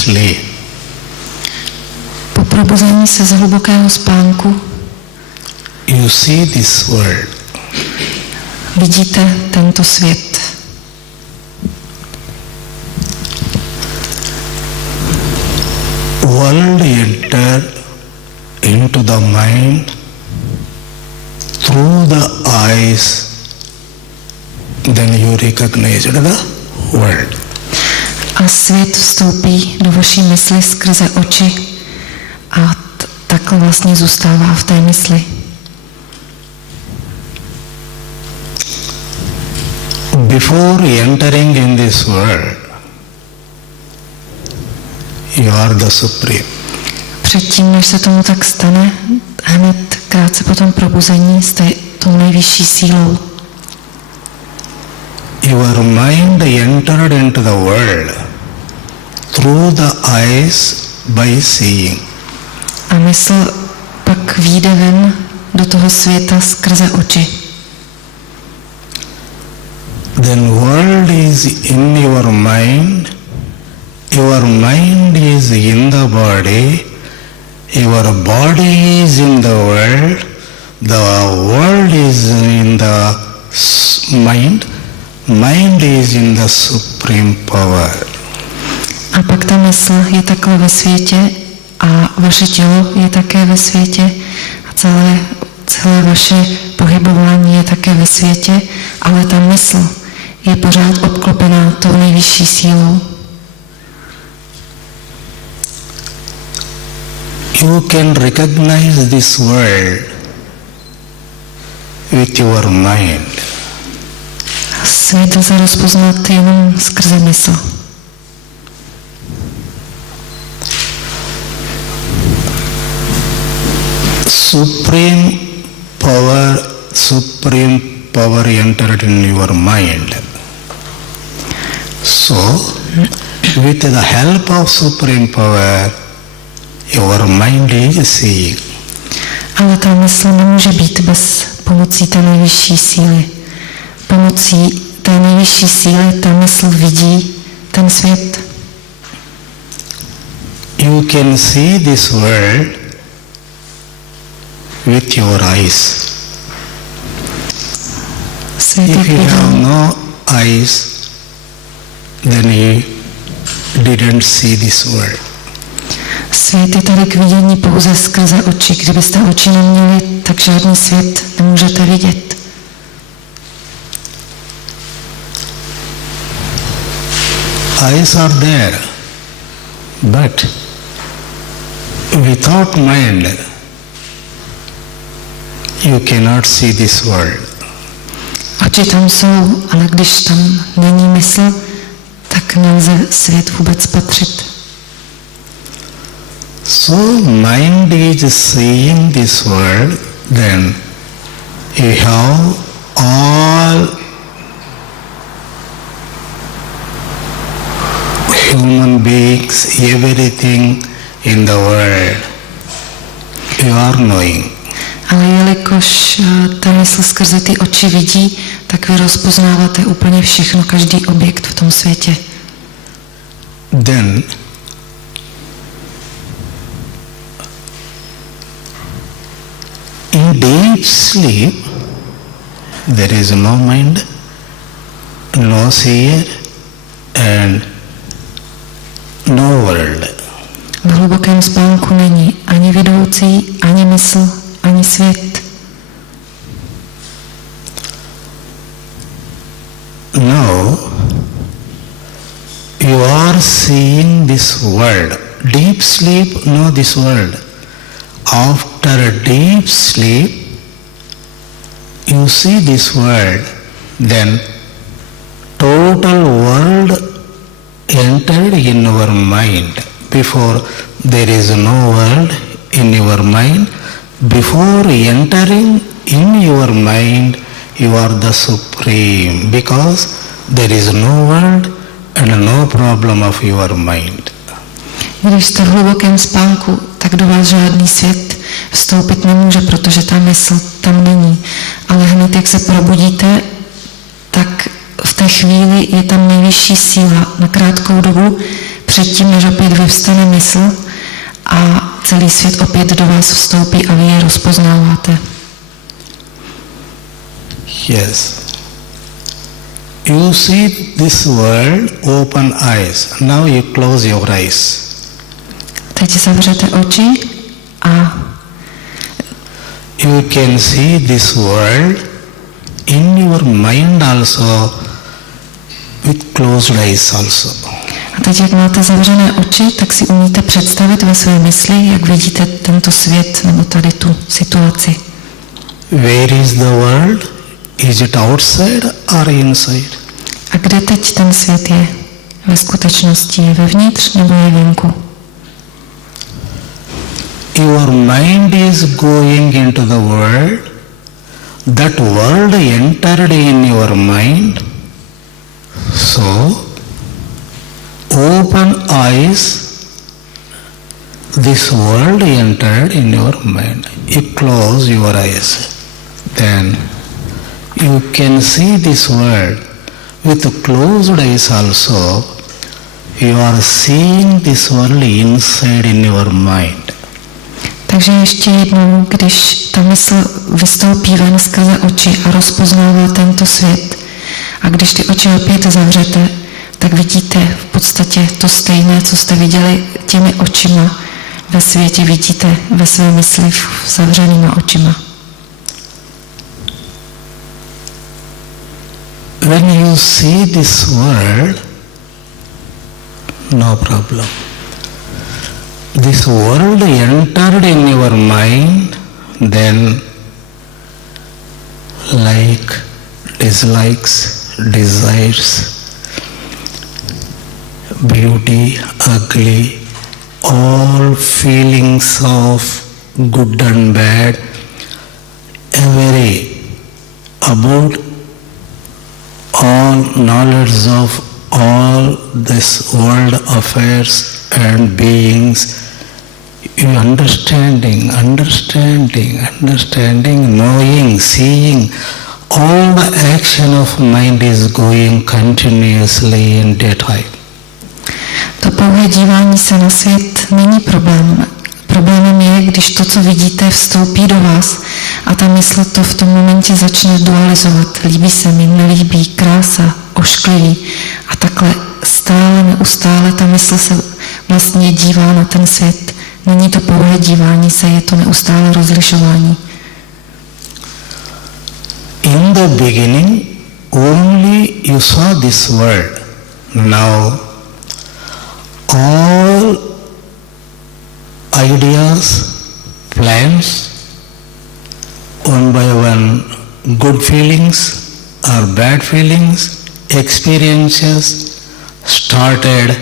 sleep. Po probuzení se z hlubokého spánku You see this world. vidíte tento svět. World enter into the mind through the eyes, then you recognize the world. A svět vstoupí do vaší mysli skrze oči a takhle vlastně zůstává v té mysli. Before entering in this world, you are the Supreme. Předtím, než se tomu tak stane, hned krátce po tom probuzení jste tou nejvyšší sílou. Your mind entered into the world through the eyes by seeing. A mysl pak vyjde ven do toho světa skrze oči. Then world is in your mind is in the body, your body is in the world is in the mind is in the supreme power. A pak ta mysl je takhle ve světě a vaše tělo je také ve světě a celé vaše pohybování je také ve světě, ale ta mysl je pořád obklopená tou nejvyšší sílou. You can recognize this world with your mind. Svět lze rozpoznat jenom skrze mysl. Supreme power entered in your mind. So, with the help of supreme power, your mind is seeing. Ale ta mysl nemůže být bez pomocí té nejvyšší síly. Pomocí té nejvyšší síly ta mysl vidí ten svět. You can see this world with your eyes. Svět If je you have viděn. no eyes, then you didn't see this world. Svět je tady k vidění pouze skrze oči. Kdybyste oči neměli, tak žádný svět nemůžete vidět. Eyes are there, but without mind, you cannot see this world. Oči tam jsou, ale když tam není mysl, tak nelze svět vůbec spatřit. So mind is seeing this world, then you have all human beings, everything in the world. You are knowing. Ale jelikož ta mysl skrze ty oči vidí, tak vy rozpoznáváte úplně všechno, každý objekt v tom světě. Then in deep sleep there is no mind, no seer and no world. V hlubokém spánku není ani vidoucí, ani mysl, ani svět. Now you are seeing this world. Deep sleep, no this world. After deep sleep, you see this world, then total world entered in your mind. Before there is no world in your mind. Before entering in your mind, you are the supreme, because there is no world and no problem of your mind. Když jste v hlubokém spánku, tak do vás žádný svět vstoupit nemůže, protože ta mysl tam není. Ale hned, jak se probudíte, tak v té chvíli je tam nejvyšší síla na krátkou dobu, předtím, než opět vyvstane mysl a celý svět opět do vás vstoupí a vy je rozpoznáváte. Yes. You see this world, open eyes. Now you close your eyes. Teď zavřete oči a You can see this world in your mind also, with closed eyes also. A teď, jak máte zavřené oči, tak si umíte představit ve své mysli, jak vidíte tento svět nebo tady tu situaci. Where is the world? Is it outside or inside? A kde teď ten svět je? Ve skutečnosti je vevnitř nebo je venku? Your mind is going into the world. That world entered in your mind. So, open eyes. This world entered in your mind. You close your eyes. Then you can see this world with closed eyes also. You are seeing this world inside in your mind. Takže ještě jednou, když ta mysl vystoupí ven skrze oči a rozpoznává tento svět, a když ty oči opět zavřete, tak vidíte v podstatě to stejné, co jste viděli těmi očima ve světě, vidíte ve své mysli zavřenýma očima. When you see this world, no problem. This world entered in your mind, then like, dislikes, desires, beauty, ugly, all feelings of good and bad, every about all knowledge of all this world affairs and beings, you understanding, knowing, seeing, all the action of mind is going continuously in daytime. To pouhé dívání se na svět není problém. Problémem je, když to, co vidíte, vstoupí do vás a ta mysl to v tom momentě začne dualizovat. Líbí se mi, nelíbí, krása, ošklivý. A takhle stále, neustále ta mysl se vlastně dívá na ten svět. Není to pouhé dívání se, je to neustále rozlišování. In the beginning, only you saw this world. Now, all ideas, plans, one by one, good feelings or bad feelings, experiences started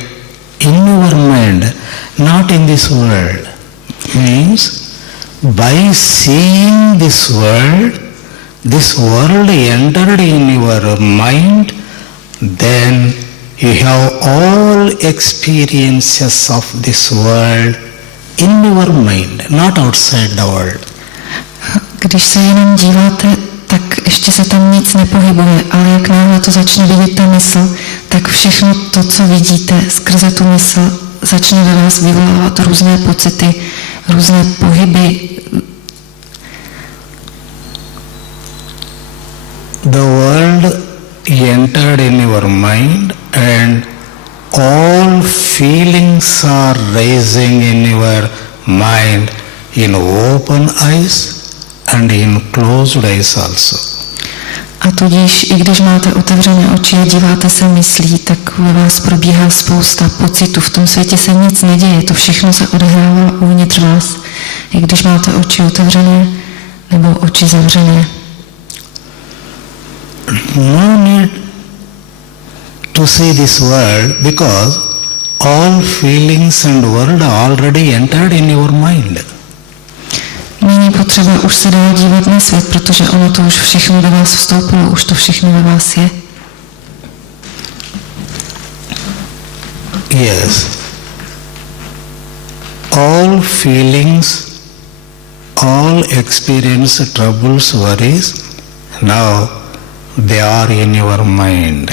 in your mind, not in this world. Means, by seeing this world entered in your mind, then you have all experiences of this world in your mind, not outside the world. Když se jenom díváte, tak ještě se tam nic nepohybuje, ale jak náhle to začne vidět ta mysl, tak všechno to, co vidíte skrze tu mysl, začne ve vás vyvolávat různé pocity, různé pohyby. The world entered in your mind and all feelings are rising in your mind in open eyes and in closed eyes also. A tudíž, i když máte otevřené oči a díváte se myslí, tak ve vás probíhá spousta pocitů. V tom světě se nic neděje, to všechno se odehrává uvnitř vás. I když máte oči otevřené nebo oči zavřené. No need to see this world because all feelings and world are already entered in your mind. Není potřeba už se dál dívat na svět, protože ono to už všechno do vás vstoupilo, už to všechno ve vás je. Yes. All feelings, all experience, troubles, worries, now they are in your mind.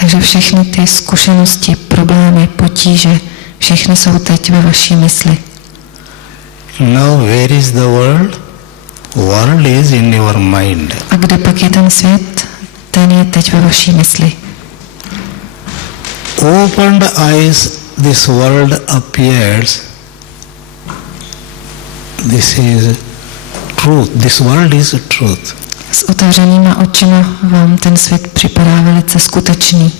Takže všechny ty zkušenosti, problémy, potíže, všechny jsou teď ve vaší mysli. Now where is the world? World is in your mind. A kde pak je ten svět? Ten je teď ve vaší mysli. Opened eyes, this world appears. This is truth. This world is truth. S otevřenýma očima vám ten svět připadá velice skutečný.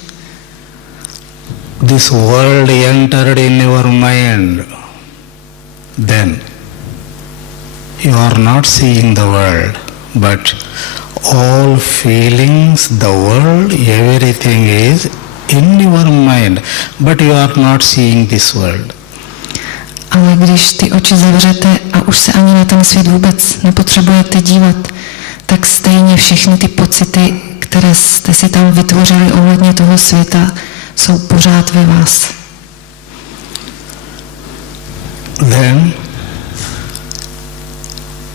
This world entered in your mind. Then you are not seeing the world, but all feelings, the world, everything is in your mind, but you are not seeing this world. Ale když ty oči zavřete a už se ani na ten svět vůbec nepotřebujete dívat, tak stejně všechny ty pocity, které jste si tam vytvořili ohledně toho světa, jsou pořád ve vás. Then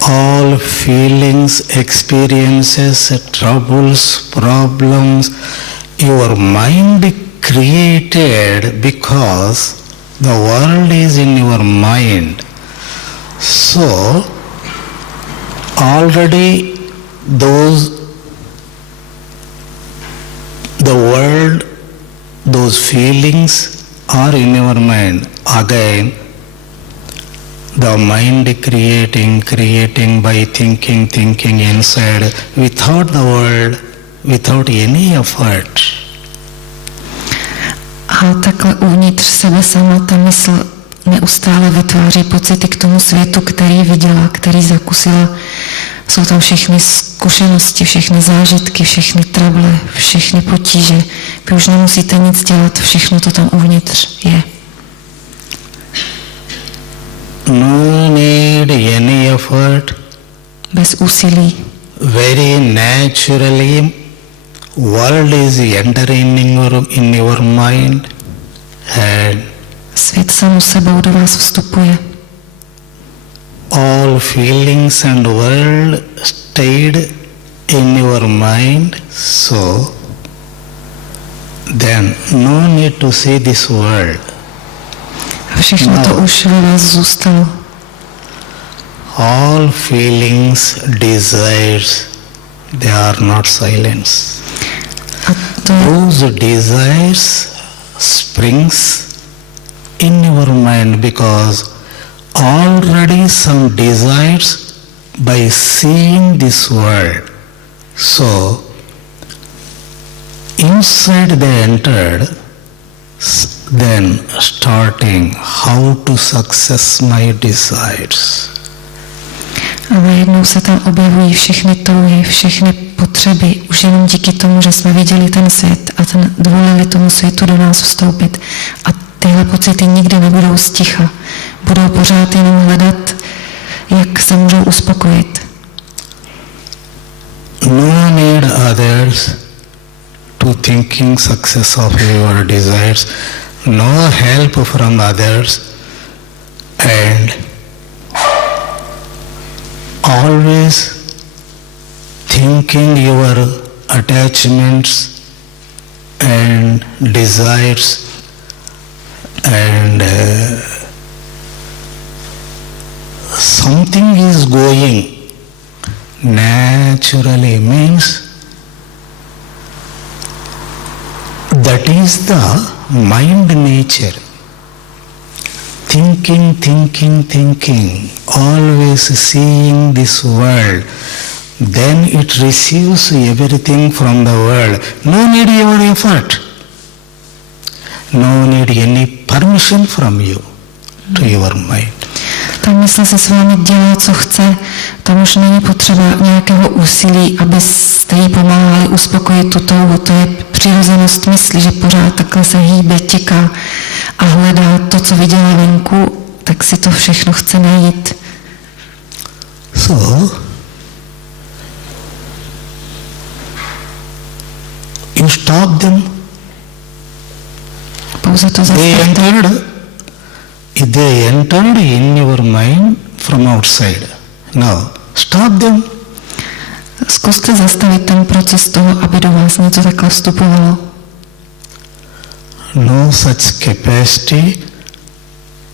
all feelings, experiences, troubles, problems, your mind created because the world is in your mind. So already the world, those feelings are in your mind. Again, the mind creating by thinking inside without the world, without any effort. A takhle uvnitř sebe sama ta mysl neustále vytváří pocity k tomu světu, který viděla, který zakusila. Jsou tam všechny zkušenosti, všechny zážitky, všechny trable, všechny potíže. Vy už nemusíte nic dělat, všechno to tam uvnitř je. No need any effort. Bez úsilí. Very naturally, world is entering in your mind and Svět samou sebou do vás vstupuje. all feelings and world stayed in your mind, so then no need to see this world. A všechno to už ve vás zůstalo. All feelings, desires, they are not silence. A to Those desires springs in your mind because already some desires by seeing this world. So inside they entered, then starting how to success my desires. A najednou se tam objevují všechny touhy, všechny potřeby, už jenom díky tomu, že jsme viděli ten svět a dovolili tomu světu do nás vstoupit. A tyhle pocity nikdy nebudou sticha. Budou pořád jenom hledat, jak se můžou uspokojit. No need others to thinking success of your desires, no help from others, and always thinking your attachments and desires and something is going naturally means that is the mind nature. Thinking, always seeing this world, then it receives everything from the world. No need your effort. No need any permission from you to your mind. Ta mysl se s vámi dělá, co chce, tam už není potřeba nějakého úsilí, abyste jí pomáhali uspokojit tu touhu. To je přirozenost mysli, že pořád takhle se hýbe, těká a hledá to, co viděla venku, tak si to všechno chce najít. So, you stop them. Pouze to They zastavte. entered in your mind from outside. Now, stop them. Zkuste zastavit ten proces toho, aby do vás něco takhle vstupovalo. no such capacity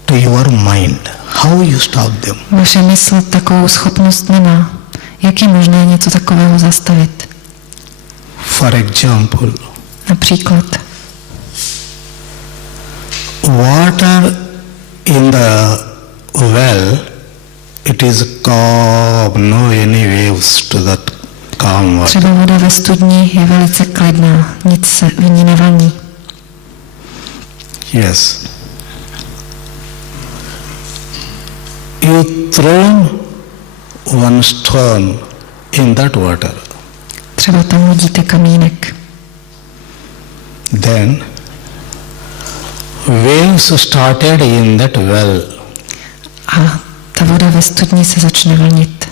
to your mind. How you stop them? Vaše mysl takovou schopnost nemá. Jak je možné něco takového zastavit? For example, Například water in the well, it is calm, no any waves to that calm water. třeba voda ve studni je velice klidná, nic se v ní nevaní. Yes. You throw one stone in that water. Třeba tam hodíte kamínek. Then waves started in that well. A ta voda ve studni se začne vlnit.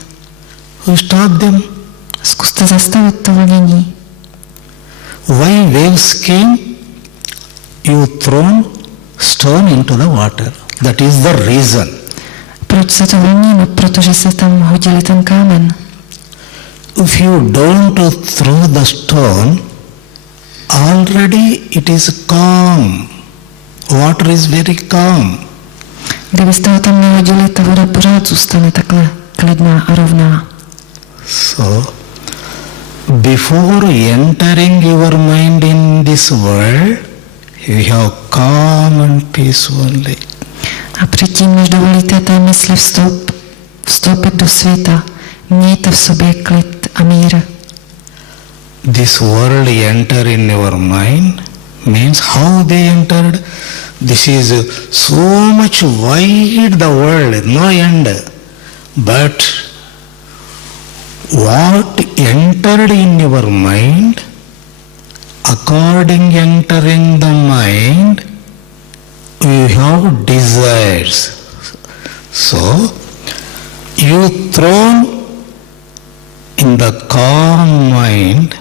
Who stop them? Zkuste zastavit to vlnění. Why waves came? You thrown stone into the water. That is the reason. Proč se to vlní? No, protože se tam hodili ten kámen. If you don't throw the stone, already it is calm. Water is very calm. Kdybyste ho tam nehodili, ta voda pořád zůstane takhle klidná a rovná. So, before entering your mind in this world, you have calm and peace only. A předtím, než dovolíte té mysli vstoupit do světa, mějte v sobě klid a mír. This world enter in your mind means how they entered. This is so much wide the world, no end. But what entered in your mind, according entering the mind, you have desires. So, you throw in the calm mind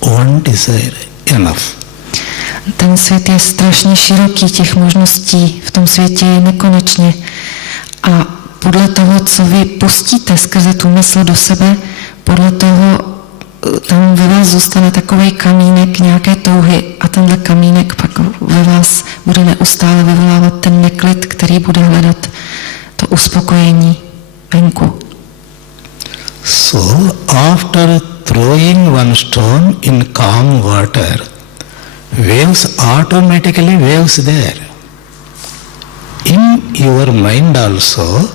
one desire, enough. Ten svět je strašně široký, těch možností v tom světě je nekonečně. A podle toho, co vy pustíte skrze tu mysl do sebe, podle toho tam ve vás zůstane takový kamínek nějaké touhy a tenhle kamínek pak ve vás bude neustále vyvolávat ten neklid, který bude hledat to uspokojení venku. So, after throwing one stone in calm water, waves automatically waves there. In your mind also,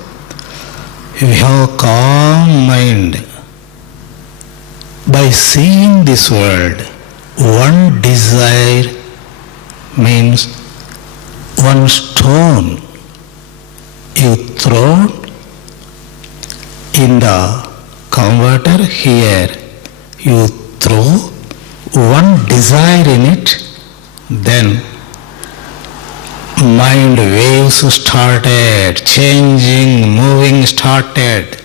you have calm mind. By seeing this world, one desire means one stone you throw in the calm water. Here you throw one desire in it, then mind waves started changing, moving started.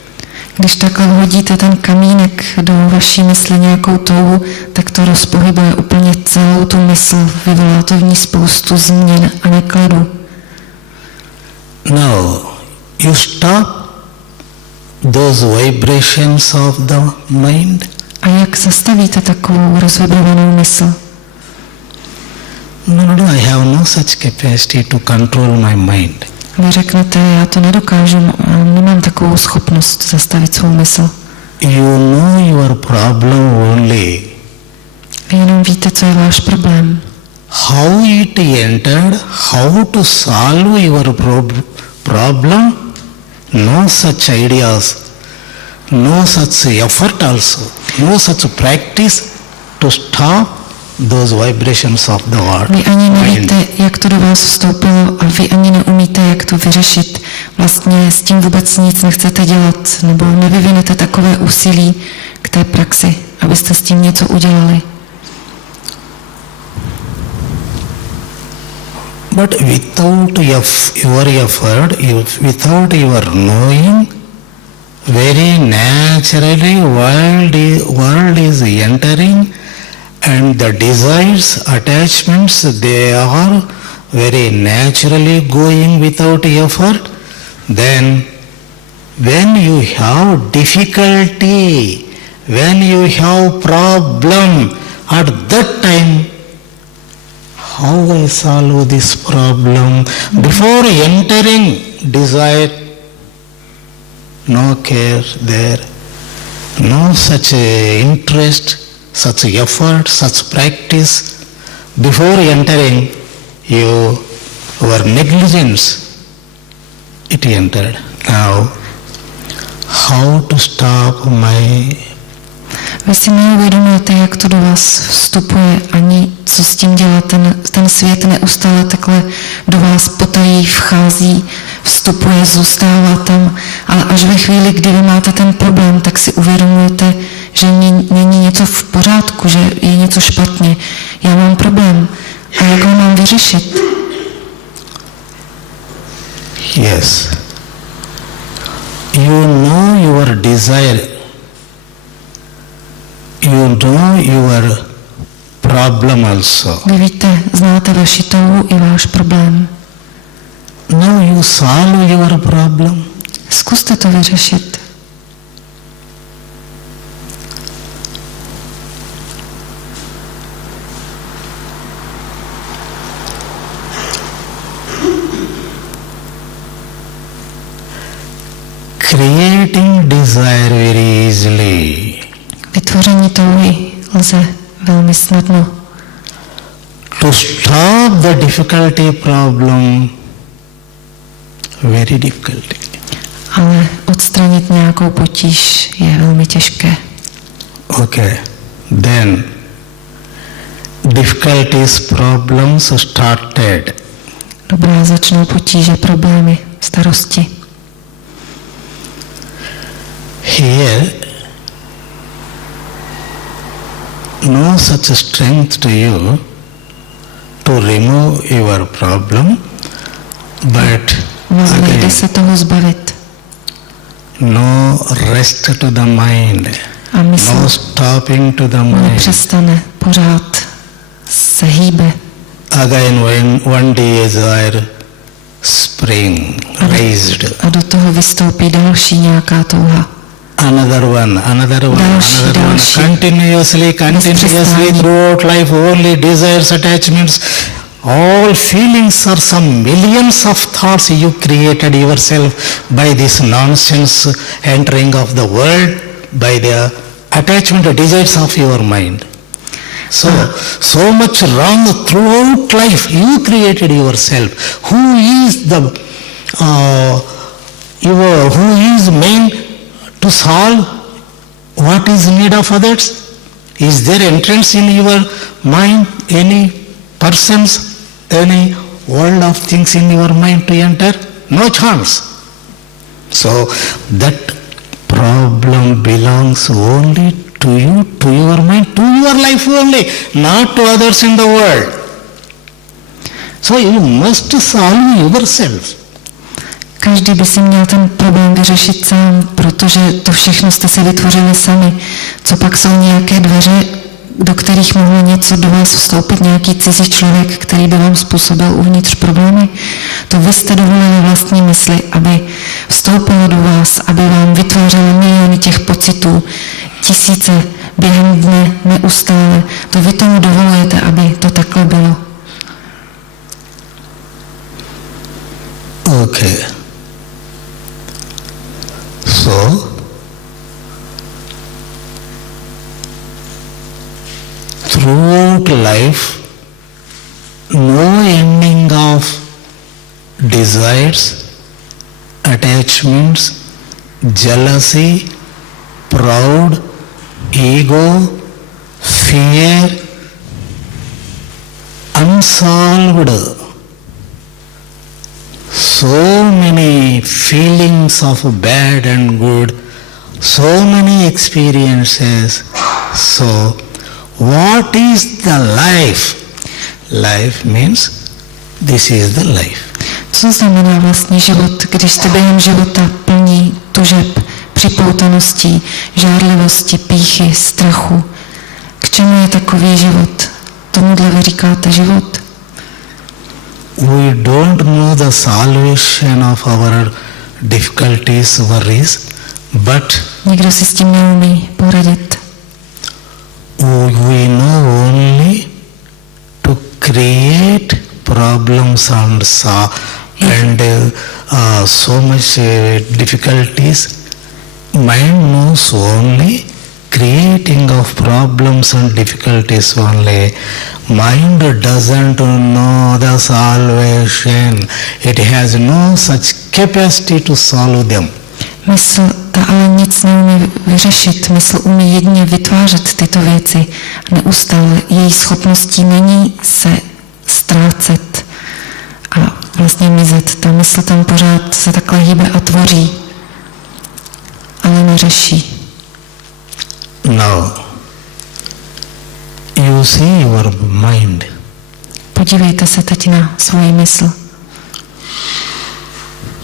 Když takhle hodíte ten kamínek do vaší mysli nějakou touhu, tak to rozpohybuje úplně celou tu mysl, vyvolá to v ní spoustu změn a nekladu. Now, you stop those vibrations of the mind. A jak zastavíte takovou rozvibrovanou mysl? No, I have no such capacity to control my mind. Vy řeknete, já to nedokážu, nemám takovou schopnost zastavit svou mysl. You know your problem only. Vy jenom víte, co je váš problém. How it entered, how to solve your problem, no such ideas, no such effort also, no such practice to stop those vibrations of the world. Vy ani nevíte, jak to do vás vstoupilo a vy ani neumíte, jak to vyřešit. Vlastně s tím vůbec nic nechcete dělat, nebo nevyvinete takové úsilí k té praxi, abyste s tím něco udělali. But without your effort, without your knowing, very naturally world is entering, and the desires, attachments, they are very naturally going without effort. Then when you have difficulty, when you have problem, at that time how I solve this problem. Before entering desire, no care there, no such interest, such effort, such practice. Before entering, your negligence, it entered. Now, how to stop my... Vy si neuvědomujete, jak to do vás vstupuje, ani co s tím dělat. Ten svět neustále takhle do vás potají, vchází, vstupuje, zůstává tam, ale až ve chvíli, kdy vy máte ten problém, tak si uvědomujete, že není něco v pořádku, že je něco špatně. Já mám problém. A jak ho mám vyřešit? Yes. You know your desire. You know your problem also. Vy víte, znáte vaši touhu i váš problém. Now you solve your problem. Zkuste to vyřešit. Creating desire very easily. Vytvoření touhy lze velmi snadno. To stop the difficulty problem, very difficult. Ale odstranit nějakou potíž je velmi těžké. Okay. Then difficulties, problems started. Dobrá, začnou potíže, problémy, starosti. Here, no such strength to you to remove your problem, but Vás nejde again, se toho zbavit. no rest to the mind, A mysl no stopping to the mind. nepřestane, pořád se hýbe. Again, when one desire spring raised, A do toho vystoupí další nějaká touha. another one, Další. continuously throughout life, only desires, attachments, all feelings are some millions of thoughts you created yourself by this nonsense entering of the world, by the attachment and desires of your mind. So much wrong throughout life you created yourself. Who is main to solve what is need of others? Is there entrance in your mind, any persons, any world of things in your mind to enter? No chance. So that problem belongs only to you, to your mind, to your life only, not to others in the world. So you must solve yourself. Každý by si měl ten problém vyřešit sám, protože to všechno jste si vytvořili sami. Co pak jsou nějaké dveře, do kterých mohl něco do vás vstoupit, nějaký cizí člověk, který by vám způsobil uvnitř problémy? To vy jste dovolili vlastní mysli, aby vstoupilo do vás, aby vám vytvářelo miliony těch pocitů, tisíce během dne, neustále. To vy tomu dovolujete, aby to takhle bylo. Okay. So, throughout life, no ending of desires, attachments, jealousy, proud, ego, fear, unsolved. So many feelings of bad and good, so many experiences. So, what is the life? Life means this is the life. Co znamená vlastní život, když jste během života plní tužeb, připoutaností, žárlivosti, pýchy, strachu? K čemu je takový život? Tomuhle vy říkáte život? We don't know the solution of our difficulties, worries, but Nikdo si s tím neumí poradit. we know only to create problems and so much difficulties, mind knows only creating of problems and difficulties only. Mind doesn't know the salvation. It has no such capacity to solve them. Mysl ta ale nic neumí vyřešit. Mysl umí jedině vytvářet tyto věci. Neustále její schopností není se ztrácet a vlastně mizet. Ta mysl tam pořád se takhle hýbe a tvoří, ale neřeší. Now, you see your mind. Podívejte se teď na svoji mysl.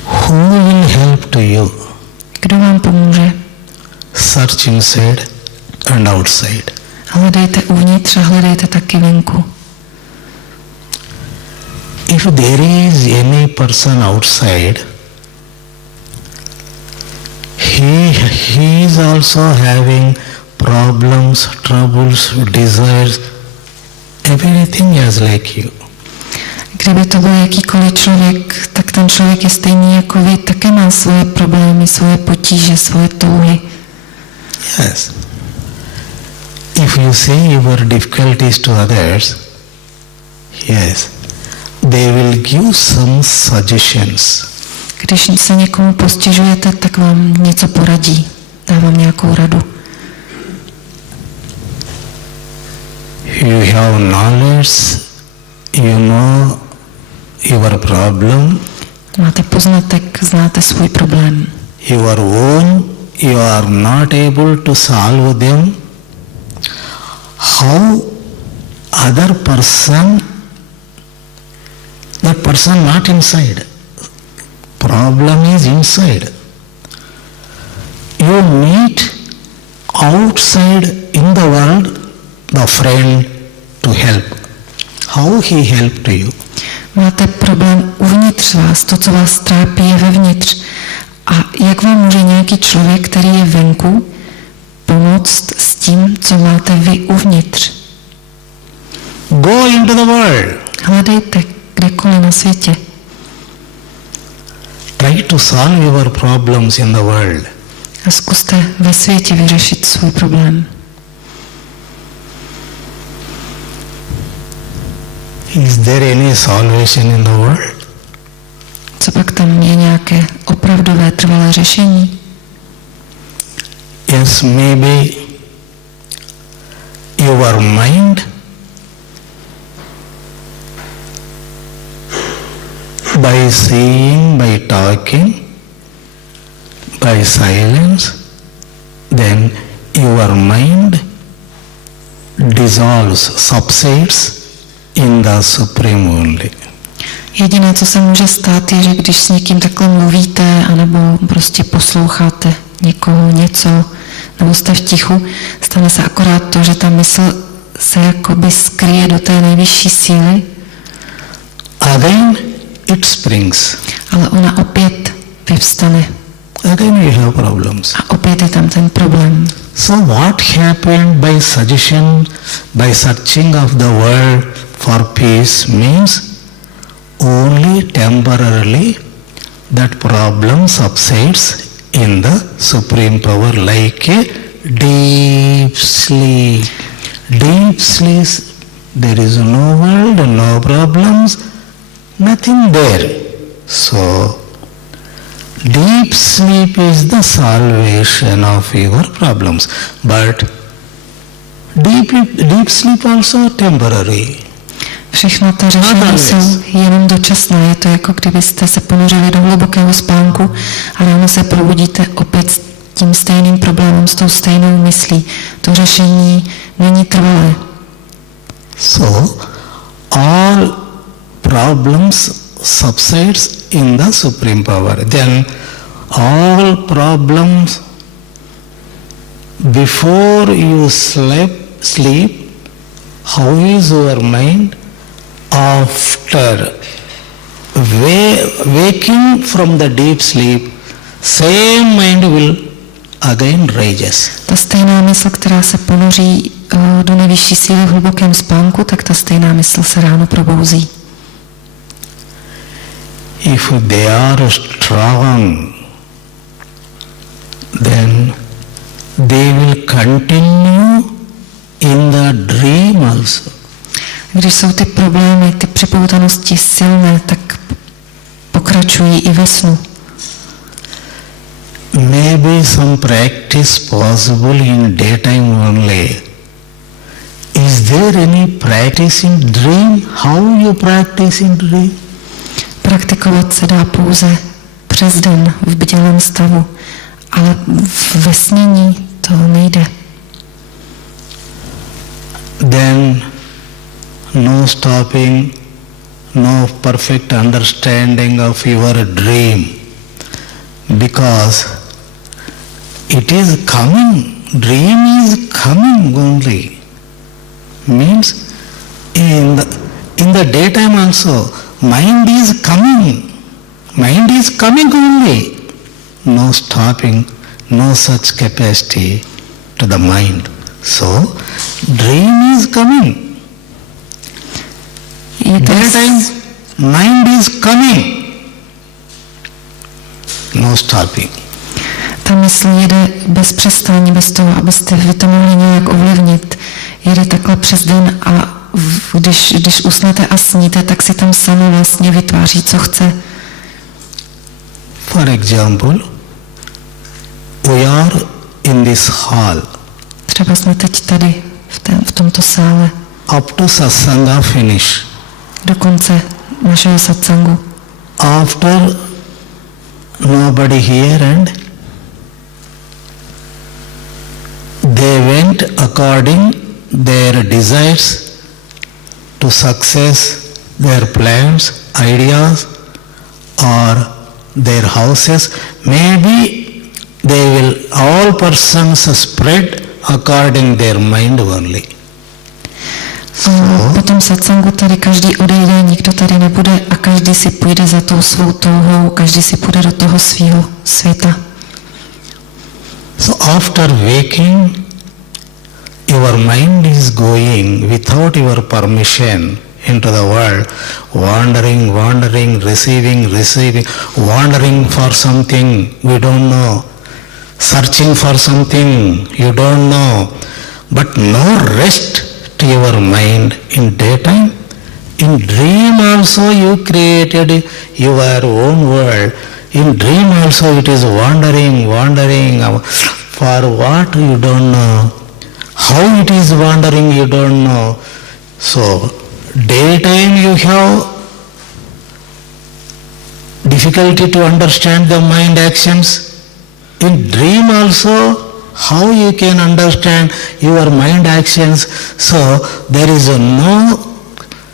Who will help to you? Kdo vám pomůže? Search inside and outside. Hledejte uvnitř a hledejte taky venku. If there is any person outside, he is also having problems, troubles, desires, everything is like you. Kdyby to byl jakýkoliv člověk, tak ten člověk je stejný jako vy, také má svoje problémy, svoje potíže, svoje touhy. Yes. If you say your difficulties to others, yes, they will give some suggestions. Když se někomu postěžujete, tak vám něco poradí, dá vám nějakou radu. You have knowledge, you know your problem. Máte poznatek, znáte svůj problém. Your own, you are not able to solve them. How other person, that person not inside. Problem is inside. You meet outside in the world the friend to help. How he helped you? Máte problém uvnitř vás, to, co vás trápí, je vevnitř. A jak vám může nějaký člověk, který je venku, pomoct s tím, co máte vy uvnitř? Go into the world. Hledejte kdekoliv na světě. Try to solve your problems in the world. A zkuste ve světě vyřešit svůj problém. Is there any salvation in the world? Co pak tam je nějaké opravdové trvalé řešení? Yes, maybe your mind by seeing, by talking, by silence, then your mind dissolves, subsides in the Supreme only. Jediné, co se může stát, je, že když s někým takhle mluvíte, anebo prostě posloucháte někoho, něco, nebo jste v tichu, stane se akorát to, že ta mysl se jakoby skryje do té nejvyšší síly. Again it springs. Ale ona opět vyvstane. Again you have problems. A opět je tam ten problém. So what happened by suggestion, by searching of the world for peace means only temporarily that problem subsides in the Supreme Power like a deep sleep. Deep sleep, there is no world, no problems, nothing there. So deep sleep is the salvation of your problems. But deep sleep also temporary. Všechna ta řešení jsou jenom dočasná. Je to jako kdybyste se ponořili do hlubokého spánku a ráno se probudíte opět s tím stejným problémem, s tou stejnou myslí. To řešení není trvalé. So, all problems subsides in the Supreme Power. Then all problems before you sleep, how is your mind? After waking from the deep sleep, same mind will again rises. Ta stejná mysl, která se ponoří do nejvyšší síly v hlubokém spánku, tak ta stejná mysl se ráno probouzí. if they are strong, then they will continue in the dream also. Když jsou ty problémy, ty připoutanosti silné, tak pokračují i ve snu. Maybe some practice possible in daytime only. Is there any practice in dream? How you practice in dream? Praktikovat se dá pouze přes den v bdělém stavu, ale ve snění to nejde. Then no stopping, no perfect understanding of your dream, because it is coming, dream is coming only. Means in the daytime also, mind is coming only. No stopping, no such capacity to the mind. So, dream is coming. Daytime, mind is coming. No stopping. Ta mysl jede bez přestání, bez toho, abyste vy to mohli nějak ovlivnit. Jede takhle přes den a když usnete a sníte, tak si tam samo vlastně vytváří, co chce. For example, we are in this hall. Třeba jsme teď tady v tomto sále. Up to satsanga finish. Do konce našeho satsangu. After nobody here and they went according their desires to success, their plans, ideas or their houses. Maybe they will, all persons spread according their mind only. Po tom satsangu tady každý odejde, nikdo tady nebude a každý si půjde za tou svou touhou, každý si půjde do toho svého světa. So after waking, your mind is going without your permission into the world, wandering, receiving, wandering for something we don't know, searching for something you don't know, but no rest to your mind in daytime. In dream also you created your own world. In dream also it is wandering, for what you don't know. How it is wandering you don't know. So, daytime you have difficulty to understand the mind actions. In dream also, how you can understand your mind actions? So, there is no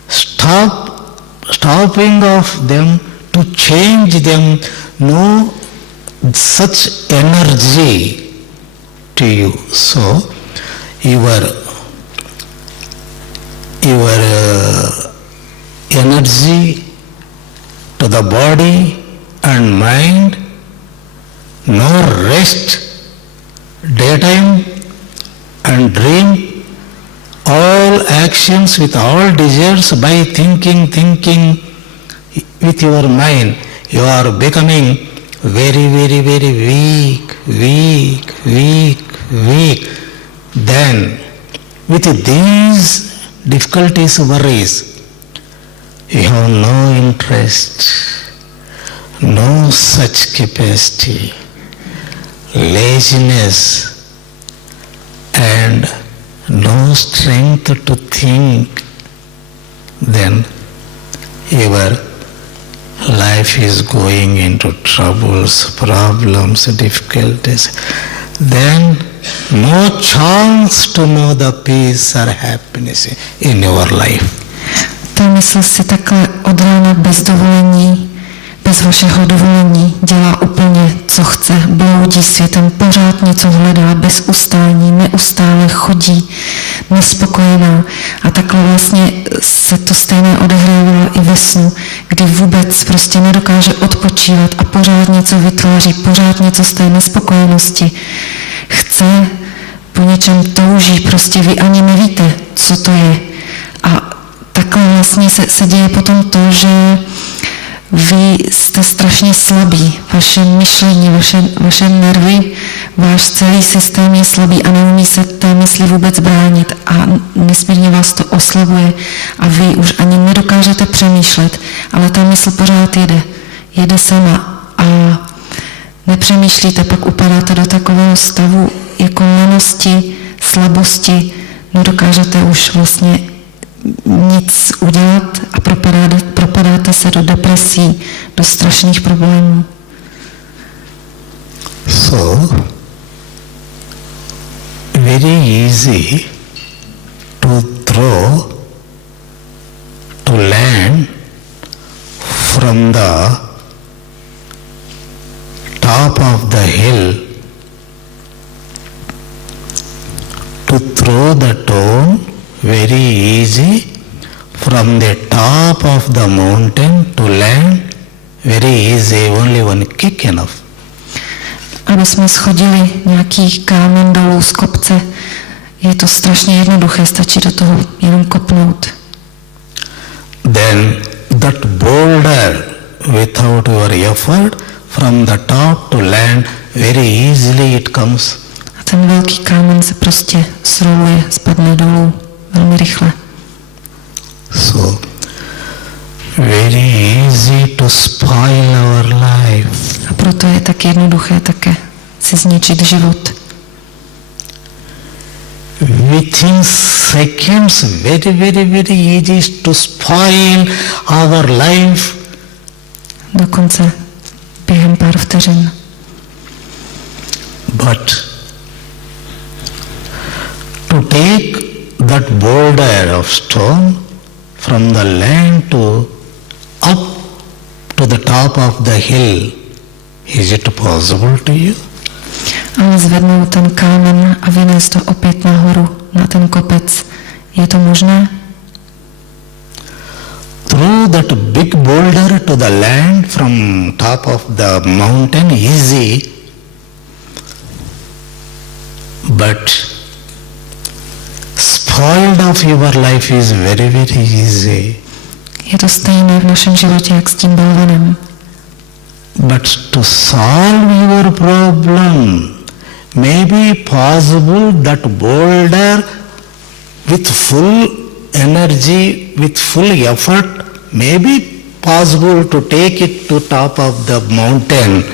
stopping of them to change them, no such energy to you. So, your energy to the body and mind, no rest, daytime and dream, all actions with all desires by thinking with your mind, you are becoming very weak. Then, with these difficulties, worries, you have no interest, no such capacity, laziness, and no strength to think, then your life is going into troubles, problems, difficulties. Then no chance to know the peace or happiness in your life. Ta mysl si takhle od rána bez dovolení, bez vašeho dovolení dělá úplně, co chce, bloudí světem, pořád něco hledá, bez ustání, neustále chodí, nespokojená. A takhle vlastně se to stejné odehrává i ve snu, kdy vůbec prostě nedokáže odpočívat a pořád něco vytváří, pořád něco z té nespokojenosti. Chce, po něčem touží, prostě vy ani nevíte, co to je. A takhle vlastně se děje potom to, že vy jste strašně slabí, vaše myšlení, vaše nervy, váš celý systém je slabý a neumí se té mysli vůbec bránit a nesmírně vás to oslabuje a vy už ani nedokážete přemýšlet, ale ta mysl pořád jede sama a nepřemýšlíte, pak upadáte do takového stavu jako lenosti, slabosti, nedokážete už vlastně nic udělat a propadáte se do depresí, do strašných problémů. So, very easy to throw, to land from the top of the hill, to throw the stone very easy from the top of the mountain to land very easy, only one kick enough. Aby jsme schodili nějaký kámen dolů z kopce, je to strašně jednoduché, stačí do toho jenom kopnout. Then that boulder, without your effort, from the top to land, very easily it comes. A ten velký kámen se prostě sroluje, spadne dolů velmi rychle. So, very easy to spoil our life. A proto je tak jednoduché také si zničit život. Within seconds, very, very, very easy to spoil our life. Dokonce během pár vteřin. But to take that boulder of stone from the land to up to the top of the hill, is it possible to you? Ale zvednout ten kámen a vynést to opět nahoru na ten kopec, je to možné? Throw that big boulder to the land from top of the mountain, easy, but spoiled of your life is very, very easy. Je to stejné v našem životě, jak s tím balvanem. But to solve your problem may be possible that boulder with full energy, with full effort, may be possible to take it to top of the mountain.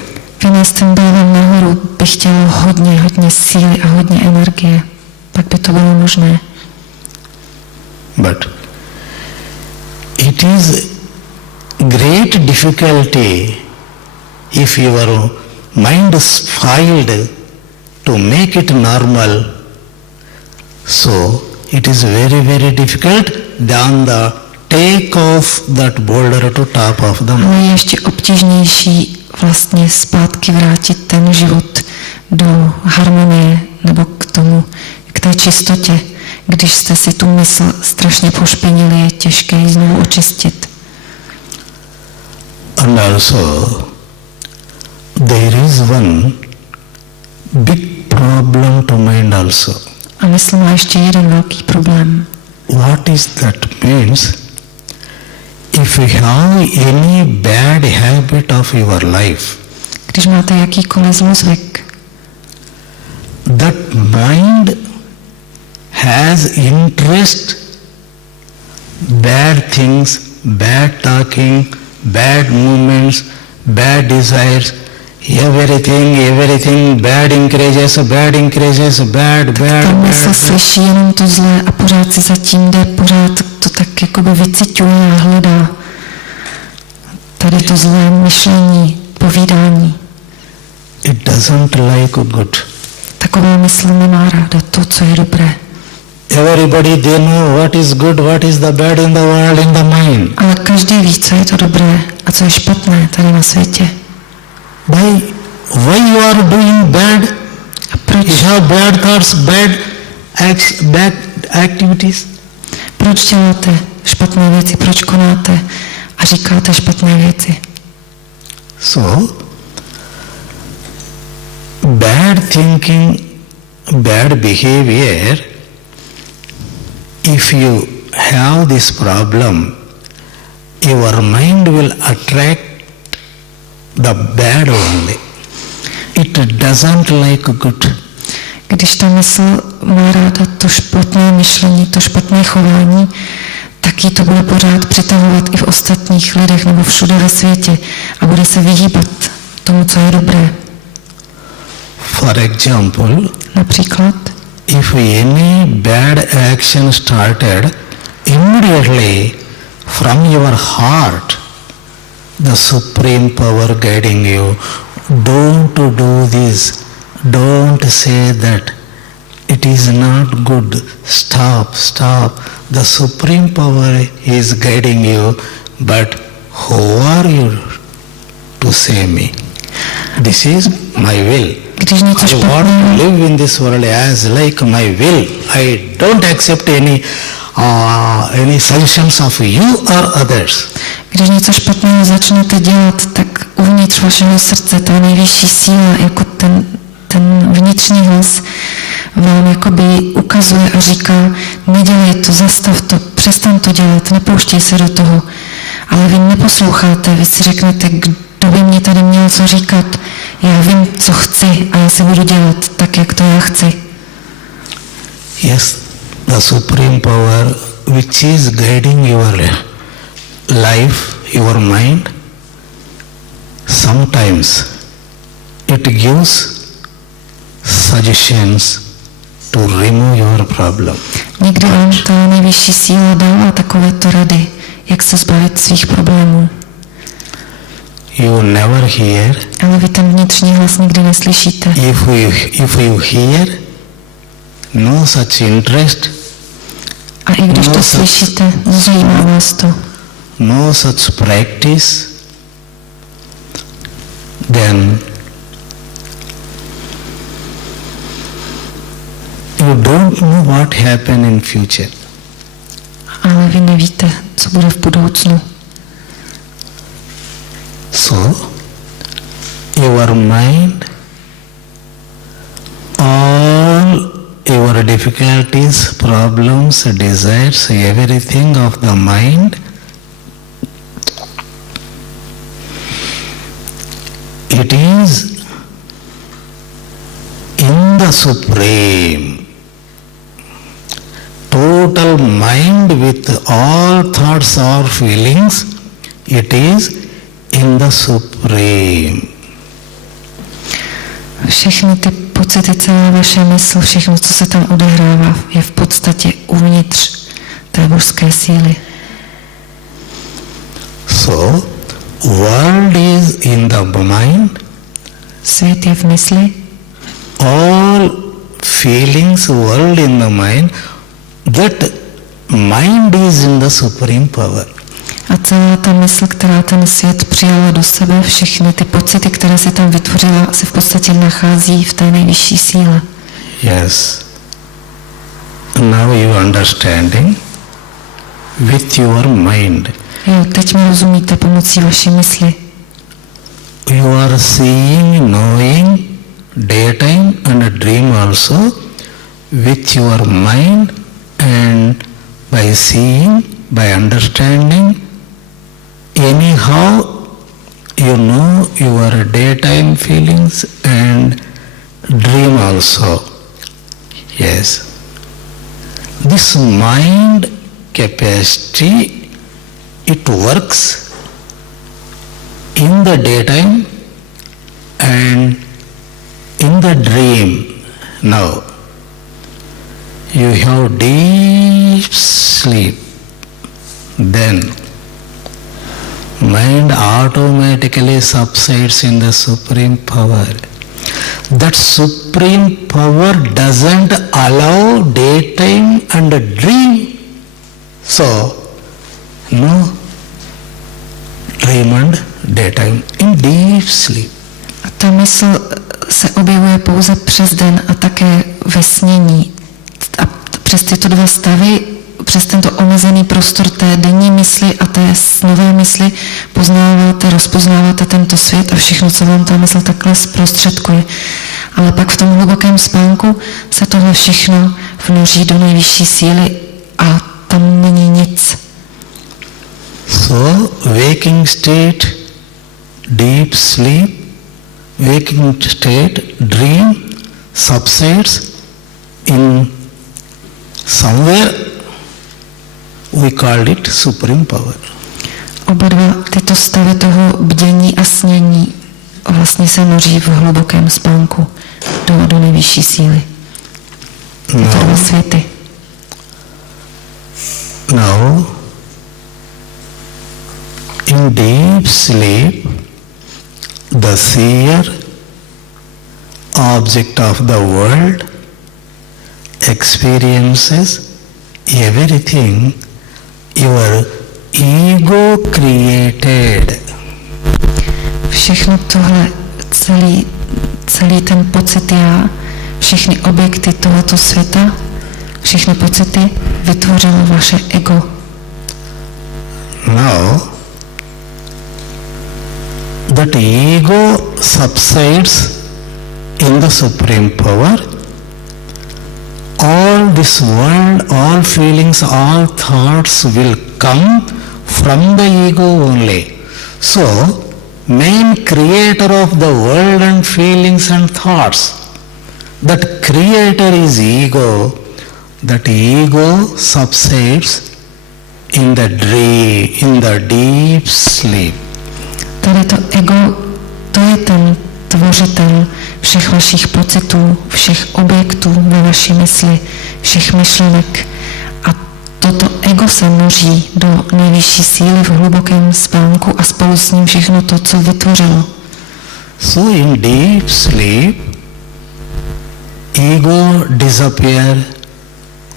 Vynést ten balvan nahoru by chtělo hodně síly a hodně energie. Pak by to bylo možné. But it is great difficulty if your mind is spoiled to make it normal. So it is very, very difficult than the take off that boulder to top of the mountain. Ale je ještě obtížnější vlastně zpátky vrátit ten život do harmonie nebo k té čistotě. Když jste si tu mysl strašně pošpinili, je těžké ji znovu očistit. And also there is one big problem to mind also. A mysl má ještě jeden velký problém. What is that means? If you have any bad habit of your life, Když máte jakýkoliv zlozvyk, that mind has interest, bad things, bad talking, bad movements, bad desires, everything, bad encourages, bad. ta mysl slyší jenom to zlé a pořád si zatím jde, pořád to tak jakoby vyciťuje a hledá. Tady to zlé myšlení, povídání. It doesn't like good. Taková mysl nemá ráda to, co je dobré. Everybody, they know what is good, what is the bad in the world, in the mind. Ale každý ví, co je to dobré a co je špatné tady na světě. Why you are doing bad? A proč, You have bad thoughts, bad acts, bad activities. proč děláte špatné věci, proč konáte a říkáte špatné věci? So, bad thinking, bad behavior, if you have this problem, your mind will attract the bad only. It doesn't like good. Když ta mysl má ráda to špatné myšlení, to špatné chování, tak jí to bude pořád přitahovat i v ostatních lidech nebo všude ve světě a bude se vyhýbat tomu, co je dobré. For example, Například, if any bad action started, immediately from your heart, the supreme power guiding you, don't do this, don't say that, it is not good, stop. The supreme power is guiding you, but who are you to say me? This is my will. když něco I want špatného, to live in this world as like my will. I don't accept any suggestions of you or others. když něco špatného začnete dělat, tak uvnitř vašeho srdce ta nejvyšší síla, jako ten vnitřní hlas, vám jakoby ukazuje a říká, nedělej to, zastav to, přestaň to dělat, nepouštěj se do toho. Ale vy neposloucháte, vy si řeknete, kdo by mě tady měl co říkat, já vím, co chci a já si budu dělat tak, jak to já chci. Yes, the supreme power which is guiding your life, your mind, sometimes it gives suggestions to remove your problem. Někdy vám ta nejvyšší síla dává takovéto rady, jak se zbavit svých problémů. You never hear. Ale vy ten vnitřní hlas nikdy neslyšíte. If you hear, no such interest, A i když to slyšíte, nezajímá vás to. no such practice, then you don't know what happen in future. Ale vy nevíte, co bude v budoucnu. So, your mind, all your difficulties, problems, desires, everything of the mind, it is in the Supreme. Total mind with all thoughts or feelings, it is in the Supreme. Všechny ty pocity, celá vaše mysl, všechno, co se tam odehrává, je v podstatě uvnitř té božské síly. So, world is in the mind, Svět je v mysli, all feelings, world in the mind, that mind is in the Supreme power. a celá ta mysl, která ten svět přijala do sebe, všechny ty pocity, které si tam vytvořila, se v podstatě nachází v té nejvyšší síle. Yes. Now you understanding with your mind. Jo, teď mi rozumíte pomocí vaší mysli. You are seeing, knowing, daytime and a dream also with your mind, and by seeing, by understanding, anyhow you know your daytime feelings and dream also. Yes. This mind capacity, it works in the daytime and in the dream. Now, you have deep sleep, then mind automatically subsides in the Supreme Power. That Supreme Power doesn't allow daytime and dream. So, no dream and daytime in deep sleep. A ta mysl se objevuje pouze přes den a také ve snění. A přes tyto dva stavy, přes tento omezený prostor té denní mysli a té snové mysli rozpoznáváte tento svět a všechno, co vám ta mysl takhle zprostředkuje. Ale pak v tom hlubokém spánku se tohle všechno vnoří do nejvyšší síly a tam není nic. So, waking state, deep sleep, waking state, dream subsides in somewhere we called it supreme power. Oba dva tyto stavy toho bdění a snění vlastně se noří v hlubokém spánku do nejvyšší síly. Tyto dva světy. Now, in deep sleep, the seer, object of the world, experiences everything your ego created. Všechno tohle, celý ten pocit já, všechny objekty tohoto světa, všechny pocity vytvořilo vaše ego. Now, that ego subsides in the supreme power. All this world, all feelings, all thoughts will come from the ego only. So, main creator of the world and feelings and thoughts, that creator is ego. That ego subsides in the dream, in the deep sleep. Tady to ego, to je ten tvořitel všech vašich pocitů, všech objektů ve vaší mysli, všech myšlenek. A toto ego se noří do nejvyšší síly v hlubokém spánku a spolu s ním všechno to, co vytvořilo. So in deep sleep, ego disappear,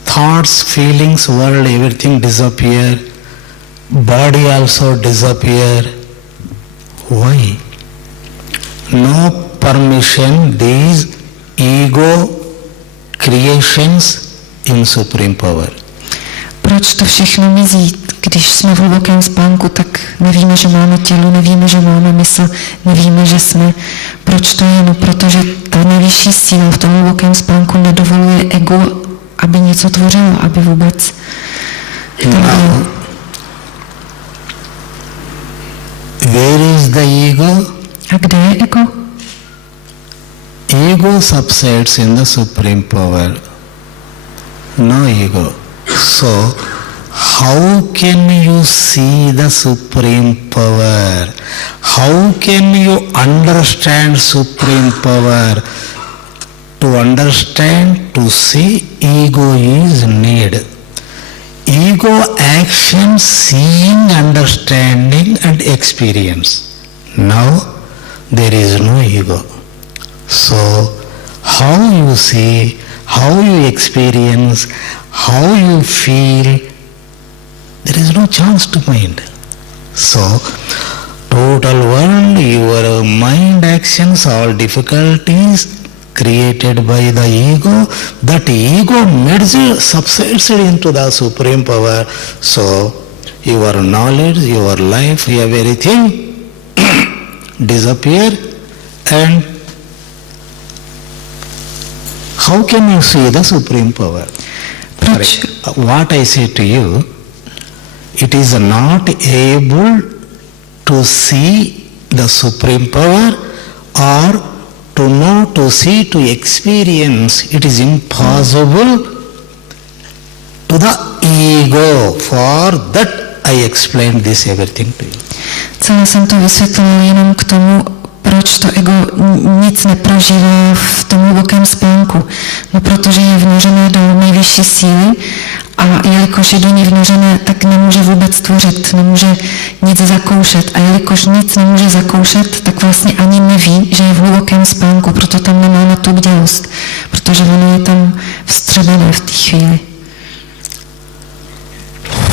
thoughts, feelings, world, everything disappear, body also disappear. Why? No permission these ego creations in supreme power. Proč to všechno mizí? Když jsme v hlubokém spánku, tak nevíme, že máme tělo, nevíme, že máme mysl, nevíme, že jsme. Proč to je? No, protože ta nejvyšší síla v tom hlubokém spánku nedovoluje ego, aby něco tvořilo, aby vůbec Now, where is the ego? A kde je ego? Ego subsides in the supreme power. No ego. So, how can you see the supreme power? How can you understand supreme power? To understand, to see, ego is need. Ego action, seeing, understanding and experience. Now, there is no ego. So, how you see, how you experience, how you feel, there is no chance to mind. So, total world, your mind actions, all difficulties created by the ego, that ego merges, subsides into the supreme power. So, your knowledge, your life, everything disappear, and how can you see the supreme power? Proč? What I say to you, it is not able to see the supreme power or to know, to see, to experience. It is impossible to the ego. For that I explained this everything to you. Celé jsem to vysvětlila jenom k tomu, proč to ego nic neprožívá v tom hlubokém spánku. No protože je vnořené do nejvyšší síly a jelikož je do ní vnořené, tak nemůže vůbec tvořit, nemůže nic zakoušet. A jelikož nic nemůže zakoušet, tak vlastně ani neví, že je v hlubokém spánku, proto tam nemá na tu bdělost, protože ono je tam vstřebené v té chvíli.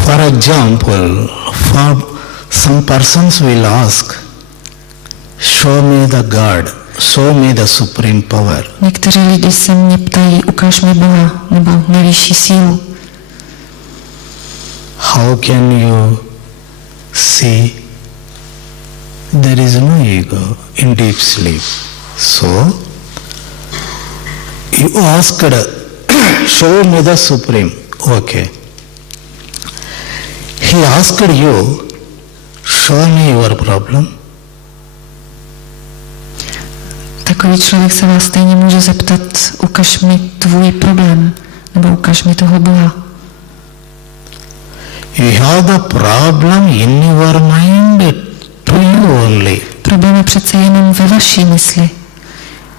For example, some persons will ask, show me the God, show me the supreme power. Někteří lidi se mě ptají, ukáž mi Boha, nebo nejvyšší sílu. How can you see? There is no ego in deep sleep. So, you asked, show me the supreme. Okay. He asked you, show me your problem. Takový člověk se vás stejně může zeptat, ukaž mi tvůj problém, nebo ukaž mi toho Boha. You have the problem in your mind to you only. Problém je přece jenom ve vaší mysli.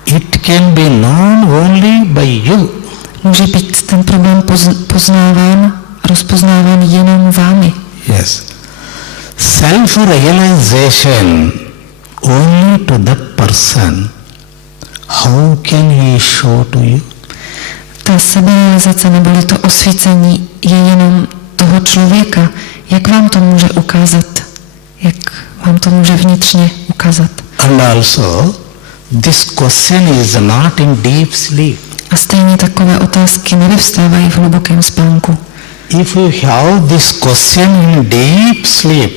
It can be known only by you. Může být ten problém poznáván, rozpoznáván jenom vámi. Yes. Self-realization only to that person. How can he show to you? Ta seberealizace neboli to osvícení je jenom toho člověka. Jak vám to může ukázat? Jak vám to může vnitřně ukázat? And also, this question is not in deep sleep. A stejně takové otázky nevyvstávají v hlubokém spánku. If you have this question in deep sleep,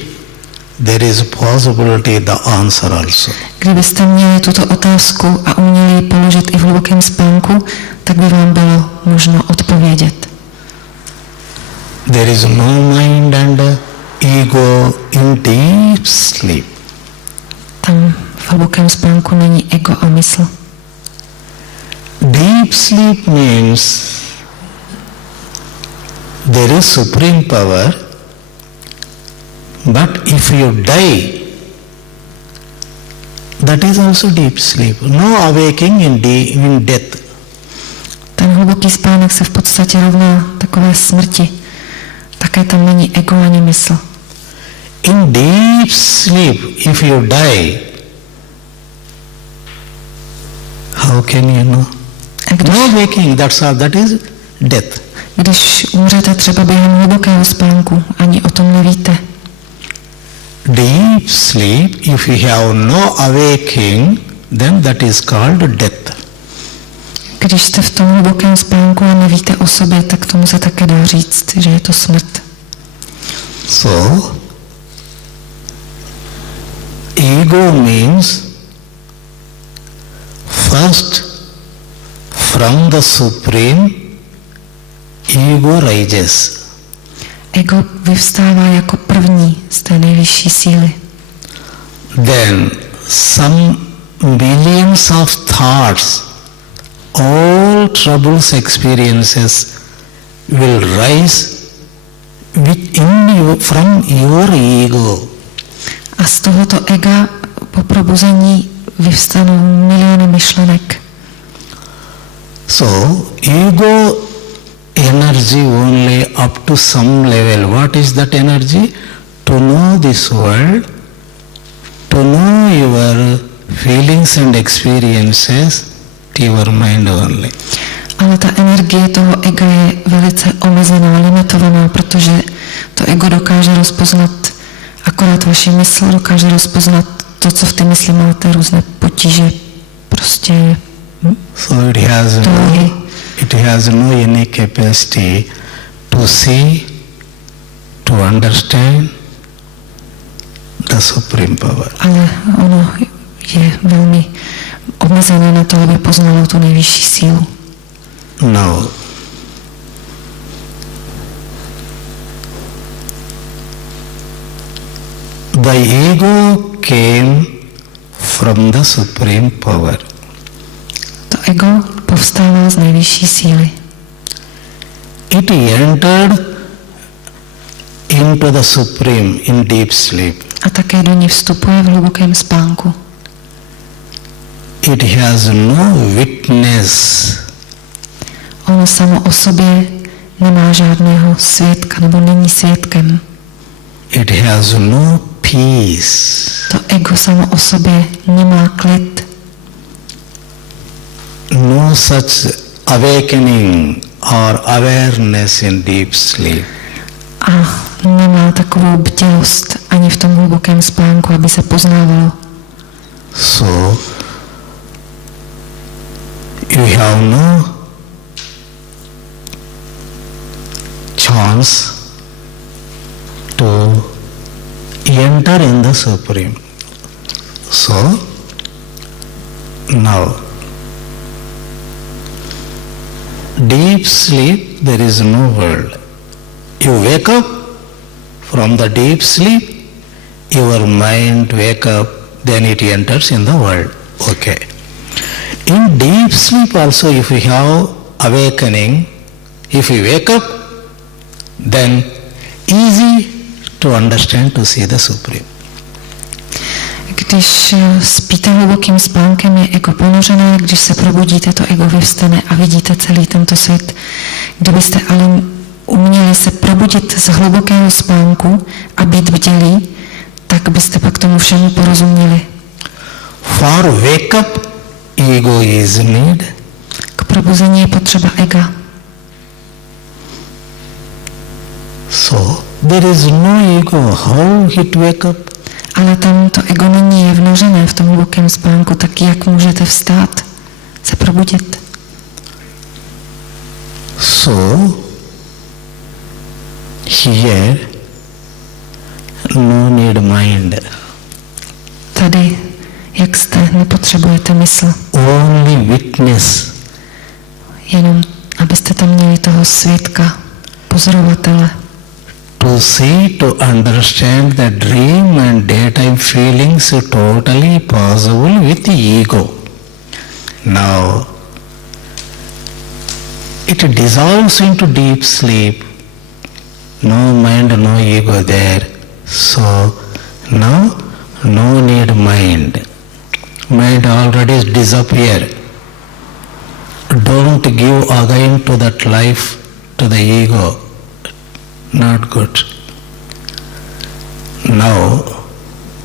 there is a possibility the answer also. Kdybyste měli tuto otázku a uměli ji položit i v hlubokém spánku, tak by vám bylo možno odpovědět. There is no mind and ego in deep sleep. Tam v hlubokém spánku není ego a mysl. Deep sleep means there is supreme power, but if you die, that is also deep sleep. No awakening in death. Ten hluboký spánek se v podstatě rovná takové smrti. Také tam není ego ani mysl. In deep sleep, if you die, how can you know? No waking, that's all, that is death. Když umřete třeba během hlubokého spánku, ani o tom nevíte. Deep sleep, if you have no awakening, then that is called death. Když jste v tom hlubokém spánku a nevíte o sobě, tak tomu se také dá říct, že je to smrt. So, ego means first from the supreme ego rises. Ego vyvstává jako první z té nejvyšší síly. Then some millions of thoughts, all troubles, experiences will rise from your ego. A z tohoto ega po probuzení vyvstanou miliony myšlenek. So, ego energy only up to some level. What is that energy? To know this world, to know your feelings and experiences to your mind only. Ale ta energie toho ega je velice omezená, limitovaná, protože to ego dokáže rozpoznat akorát vaši mysl, dokáže rozpoznat to, co v té mysli máte, různé potíže, prostě So it has no any capacity to see, to understand the supreme power. Ale ono je velmi omezené na to, aby poznalo tu nejvyšší sílu. Now, the ego came from the supreme power. To ego povstává z nejvyšší síly. It entered into the supreme in deep sleep. A také do ní vstupuje v hlubokém spánku. It has no witness. Ono samo o sobě nemá žádného svědka, nebo není svědkem. It has no peace. To ego samo o sobě nemá klid. No such awakening or awareness in deep sleep. A nemá takovou bdělost ani v tom hlubokém spánku, aby se poznávalo. So, you have no chance to enter in the Supreme. So, now, deep sleep, there is no world. You wake up from the deep sleep, your mind wake up, then it enters in the world. Okay. In deep sleep also, if we have awakening, if we wake up, then easy to understand, to see the Supreme. Když spíte hlubokým spánkem, je ego ponořené, když se probudíte, to ego vyvstane a vidíte celý tento svět. Kdybyste ale uměli se probudit z hlubokého spánku a být bdělí, tak byste pak tomu všemu porozuměli. For wake up, ego is need. K probuzení je potřeba ega. So there is no ego. How it wake up? Ale tam to ego není, je vnořené v tom hlubokém spánku, tak jak můžete vstát, se probudit? So here no need mind. Tady, jak jste, nepotřebujete mysl. Only witness. Jenom, abyste tam měli toho svědka, pozorovatele. To see, to understand the dream and daytime feelings is totally possible with the ego. Now, it dissolves into deep sleep. No mind, no ego there. So, now, no need mind. Mind already disappear. Don't give again to that life, to the ego. Not good. Now,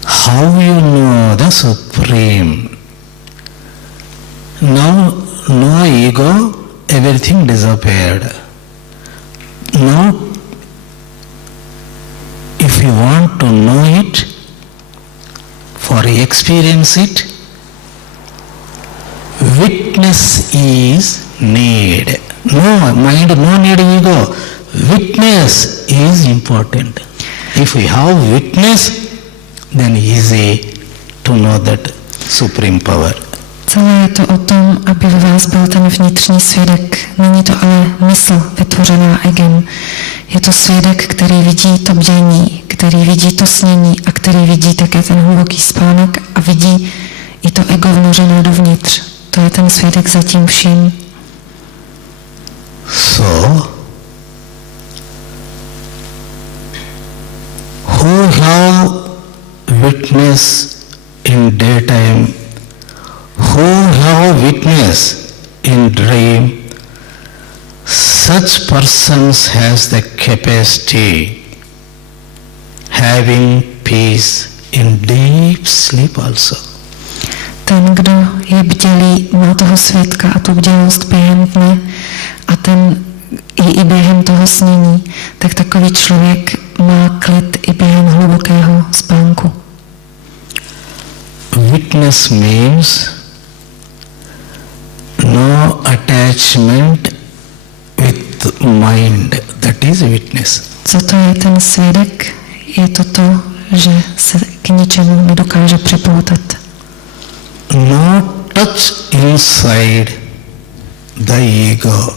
how you know the Supreme? Now, no ego, everything disappeared. Now, if you want to know it, for experience it, witness is need. No mind, no need ego. Witness is important. If we have witness, then easy to know that supreme power. Celé je to o tom, aby v vás byl ten vnitřní svědek. Není to ale mysl vytvořená egem. Je to svědek, který vidí to bdění, který vidí to snění a který vidí také ten hluboký spánek a vidí i to ego vnořené dovnitř. To je ten svědek za tím vším. So, who have witness in daytime, who have witness in dream, such persons has the capacity having peace in deep sleep also. Ten, kdo je bdělý, má toho svědka a tu bdělost během dne a ten i během toho snění, tak takový člověk má klid i během hlubokého spánku. Witness means no attachment with mind. That is witness. Co to je ten svědek? Je to to, že se k ničemu nedokáže připoutat. No touch inside the ego.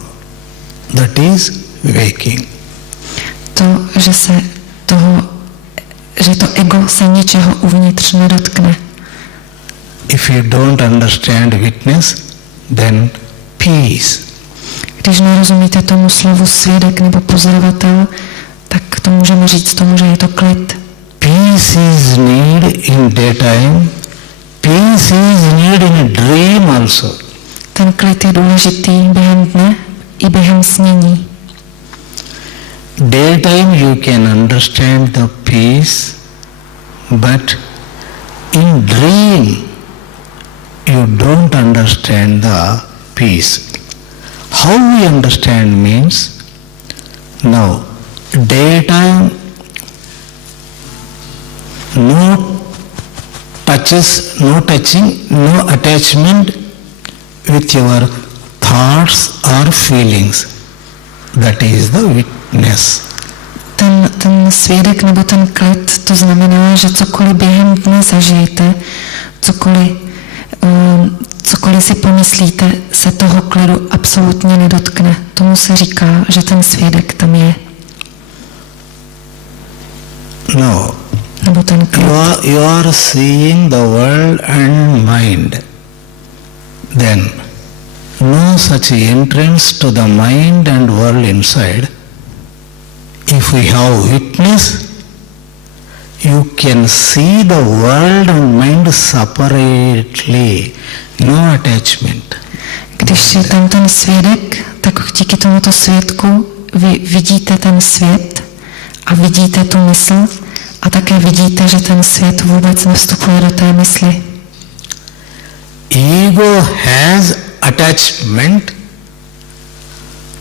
That is waking. To, že to ego se ničeho uvnitř nedotkne. If you don't understand witness, then peace. Když nerozumíte tomu slovu svědek nebo pozorovatel, tak to můžeme říct tomu, že je to klid. Peace is need in daytime. Peace is need in dream also. Ten klid je důležitý během dne i během snění. Daytime you can understand the peace, but in dream you don't understand the peace. How we understand means, now daytime no touches, no touching, no attachment with your thoughts or feelings. That is the witness. Ten svědek nebo ten klid, to znamená, že cokoliv během dne zažijete, cokoliv si pomyslíte, se toho klidu absolutně nedotkne. Tomu se říká, že ten svědek tam je. No, nebo ten klid. You are seeing the world and mind. Then no such entrance to the mind and world inside. If we have witness, you can see the world and mind separately, no attachment. Když je tam ten svědek, tak díky tomuto svědku vy vidíte ten svět a vidíte tu mysl a také vidíte, že ten svět vůbec nevstupuje do té mysli. Ego has attachment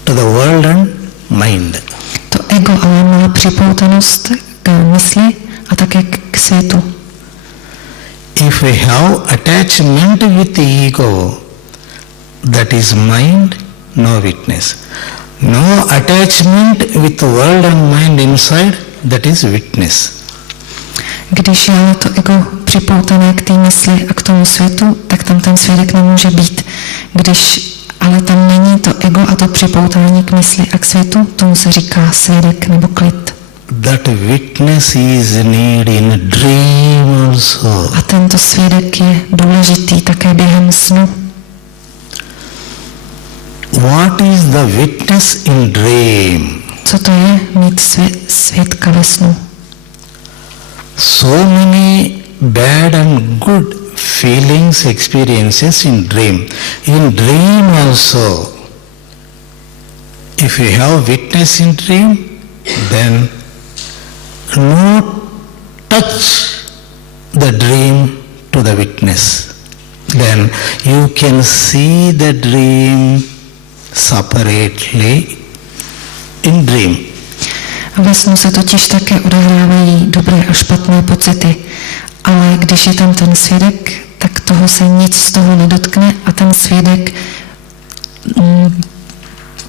to the world and mind. To ego ale má připoutanost k mysli a také k světu. If we have attachment with the ego, that is mind, no witness. No attachment with the world and mind inside, that is witness. Když je ale to ego připoutané k té mysli a k tomu světu, tak tam ten svědek nemůže být. Když ale tam není to ego a to připoutání k mysli a k světu, tomu se říká svědek nebo klid. That witness is needed in dream also. A tento svědek je důležitý také během snu. What is the witness in dream? Co to je mít svědka ve snu? So many bad and good feelings, experiences in dream. In dream also, if you have witness in dream, then no touch the dream to the witness. Then you can see the dream separately in dream. Ve snu se totiž také odehrávají dobré a špatné pocity, ale když je tam ten svědek, tak toho se nic z toho nedotkne a ten svědek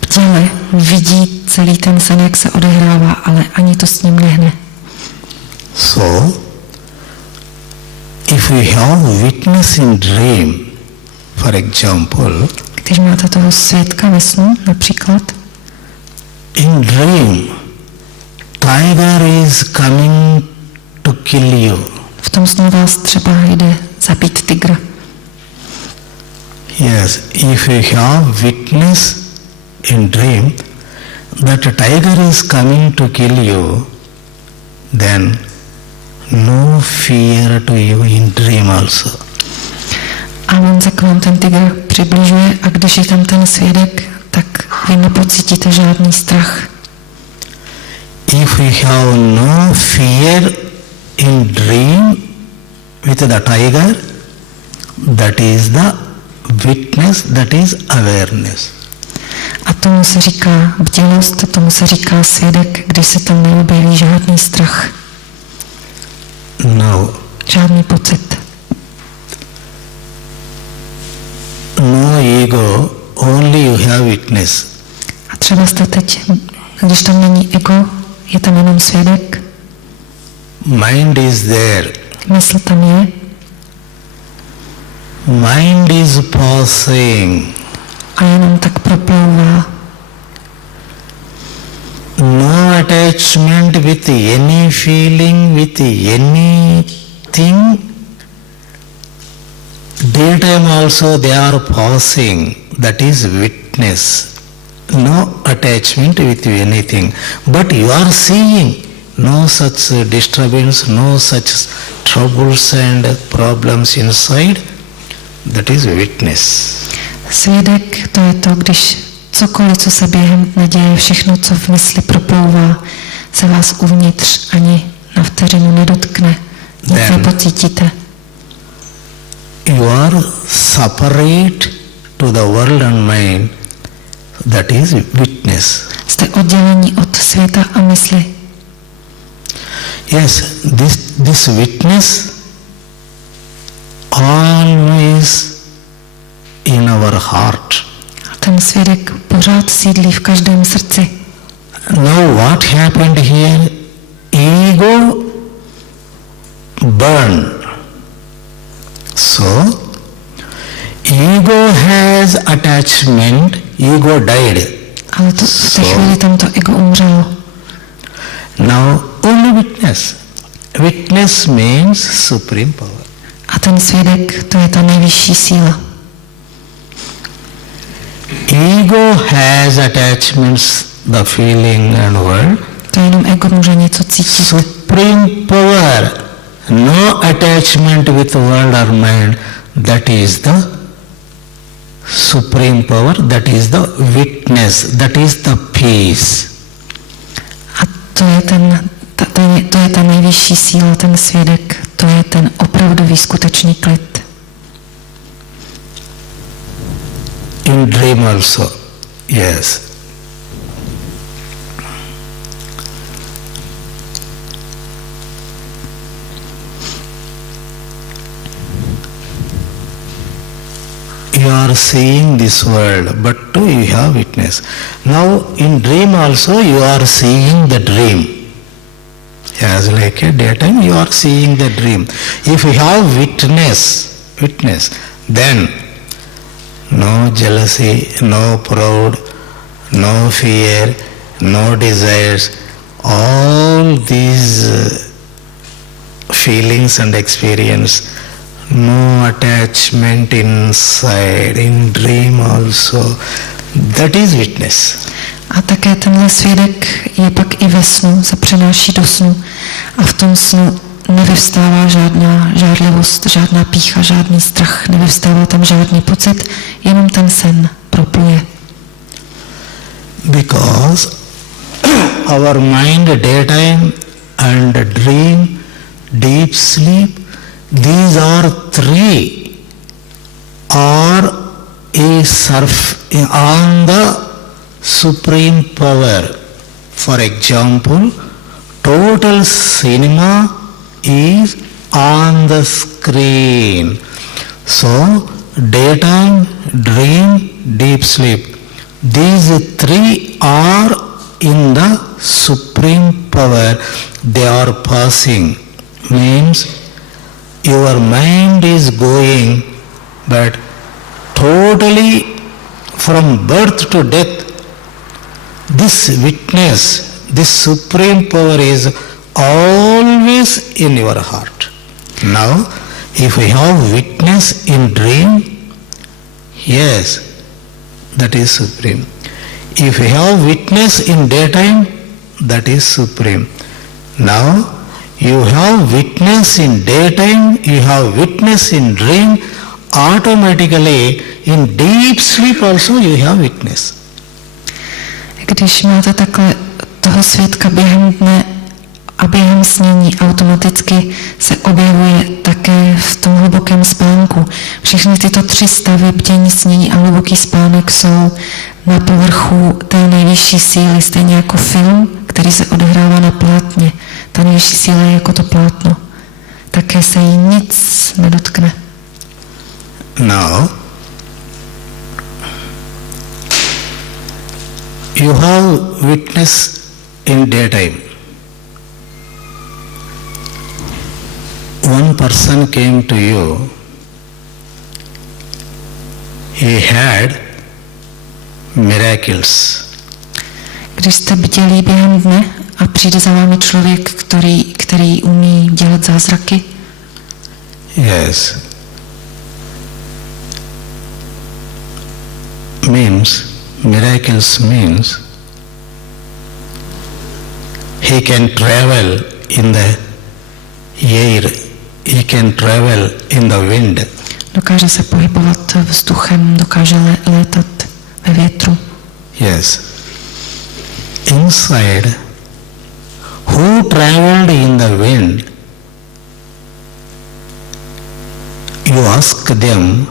bděle vidí celý ten sen, jak se odehrává, ale ani to s ním nehne. So, if we have witness in dream, for example, Když máte toho svědka ve snu, například, in dream, tiger is coming to kill you. v tom snu vás třeba jde zabít tygra. Yes, if you have witness in dream that a tiger is coming to kill you, then no fear to you in dream also. A on se k vám ten tygr přibližuje a když je tam ten svědek, tak vy nepocítíte žádný strach. If we have no fear in dream with the tiger, that is the witness, that is awareness. A tomu se říká bdělost, tomu se říká svědek, když se tam neobjeví žádný strach, No, žádný pocit. no ego, only you have witness. A třeba jste teď, když tam není ego, je tam jenom svědek, Mind is there. mysl tam je, Mind is passing. a jenom tak proplouvá. No attachment with any feeling, with anything. Daytime also they are passing. That is witness. No attachment with anything. But you are seeing no such disturbance, no such troubles and problems inside. That is witness. Svědek, to je to, když cokoliv, co se během dne děje, všechno, co v mysli proplouvá, se vás uvnitř ani na vteřinu nedotkne. Nic Then nepocítíte. you are separate to the world and mind. That is witness. Jste oddělení od světa a mysli. Yes, this witness always in our heart. A ten svědek pořád sídlí v každém srdci. Now what happened here? Ego burned. So, ego has attachment, ego died. Ale to, v té chvíli tam to ego umřelo. Now only witness. witness means supreme power. A ten svědek, to je ta nejvyšší síla. Ego has attachments, the feeling and world. To jenom ego může něco cítit. Supreme power, no attachment with world or mind, that is the supreme power, that is the witness, that is the peace. A to je ta nejvyšší síla, ten svědek, to je ten opravdový skutečný klid. In dream also, yes. You are seeing this world, but you have witness. Now in dream also you are seeing the dream. As like a daytime you are seeing the dream. If you have witness, then no jealousy, no proud, no fear, no desires, all these feelings and experience, no attachment inside, in dream also, that is witness. A také tenhle svědek je pak i ve snu, se přenáší do snu a v tom snu nevyvstává žádná žárlivost, žádná pýcha, žádný strach, nevyvstává tam žádný pocit, jenom ten sen propluje. Because our mind, daytime and dream, deep sleep, these are three are a surf on the supreme power. For example, total cinema is on the screen. So, daytime, dream, deep sleep. These three are in the supreme power. They are passing. Means your mind is going, but totally from birth to death, this witness, this supreme power is always in your heart. Now, if we have witness in dream, yes, that is supreme. If we have witness in daytime, that is supreme. Now, you have witness in daytime, you have witness in dream, automatically in deep sleep also you have witness. Když máte takhle toho svědka během dne a během snění, automaticky se objevuje také v tom hlubokém spánku. Všechny tyto tři stavy, bdění, snění a hluboký spánek, jsou na povrchu té nejvyšší síly, stejně jako film, který se odehrává na plátně. Ta nejvyšší síla je jako to plátno. Také se jí nic nedotkne. Now, you have witness in daytime. One person came to you, he had miracles. Když jste bdělí během dne a přijde za vámi člověk, který umí dělat zázraky? Yes. Miracles means he can travel in the air, he can travel in the wind. Dokáže se pohybovat vzduchem, dokáže létat ve větru. Yes. Inside, who traveled in the wind? You ask them,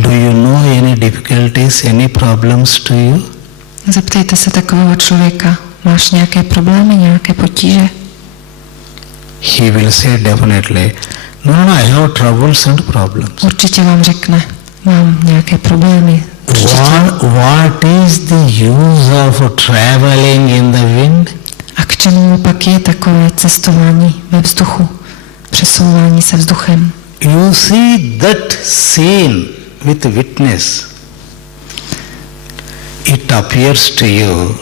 do you know any difficulties, any problems to you? Zeptejte se takového člověka, máš nějaké problémy, nějaké potíže? He will say definitely, no, I have troubles and problems. Určitě vám řekne, mám nějaké problémy. What is the use of traveling in the wind? A k čemu pak je takové cestování ve vzduchu, přesouvání se vzduchem? You see that scene with witness. It appears to you,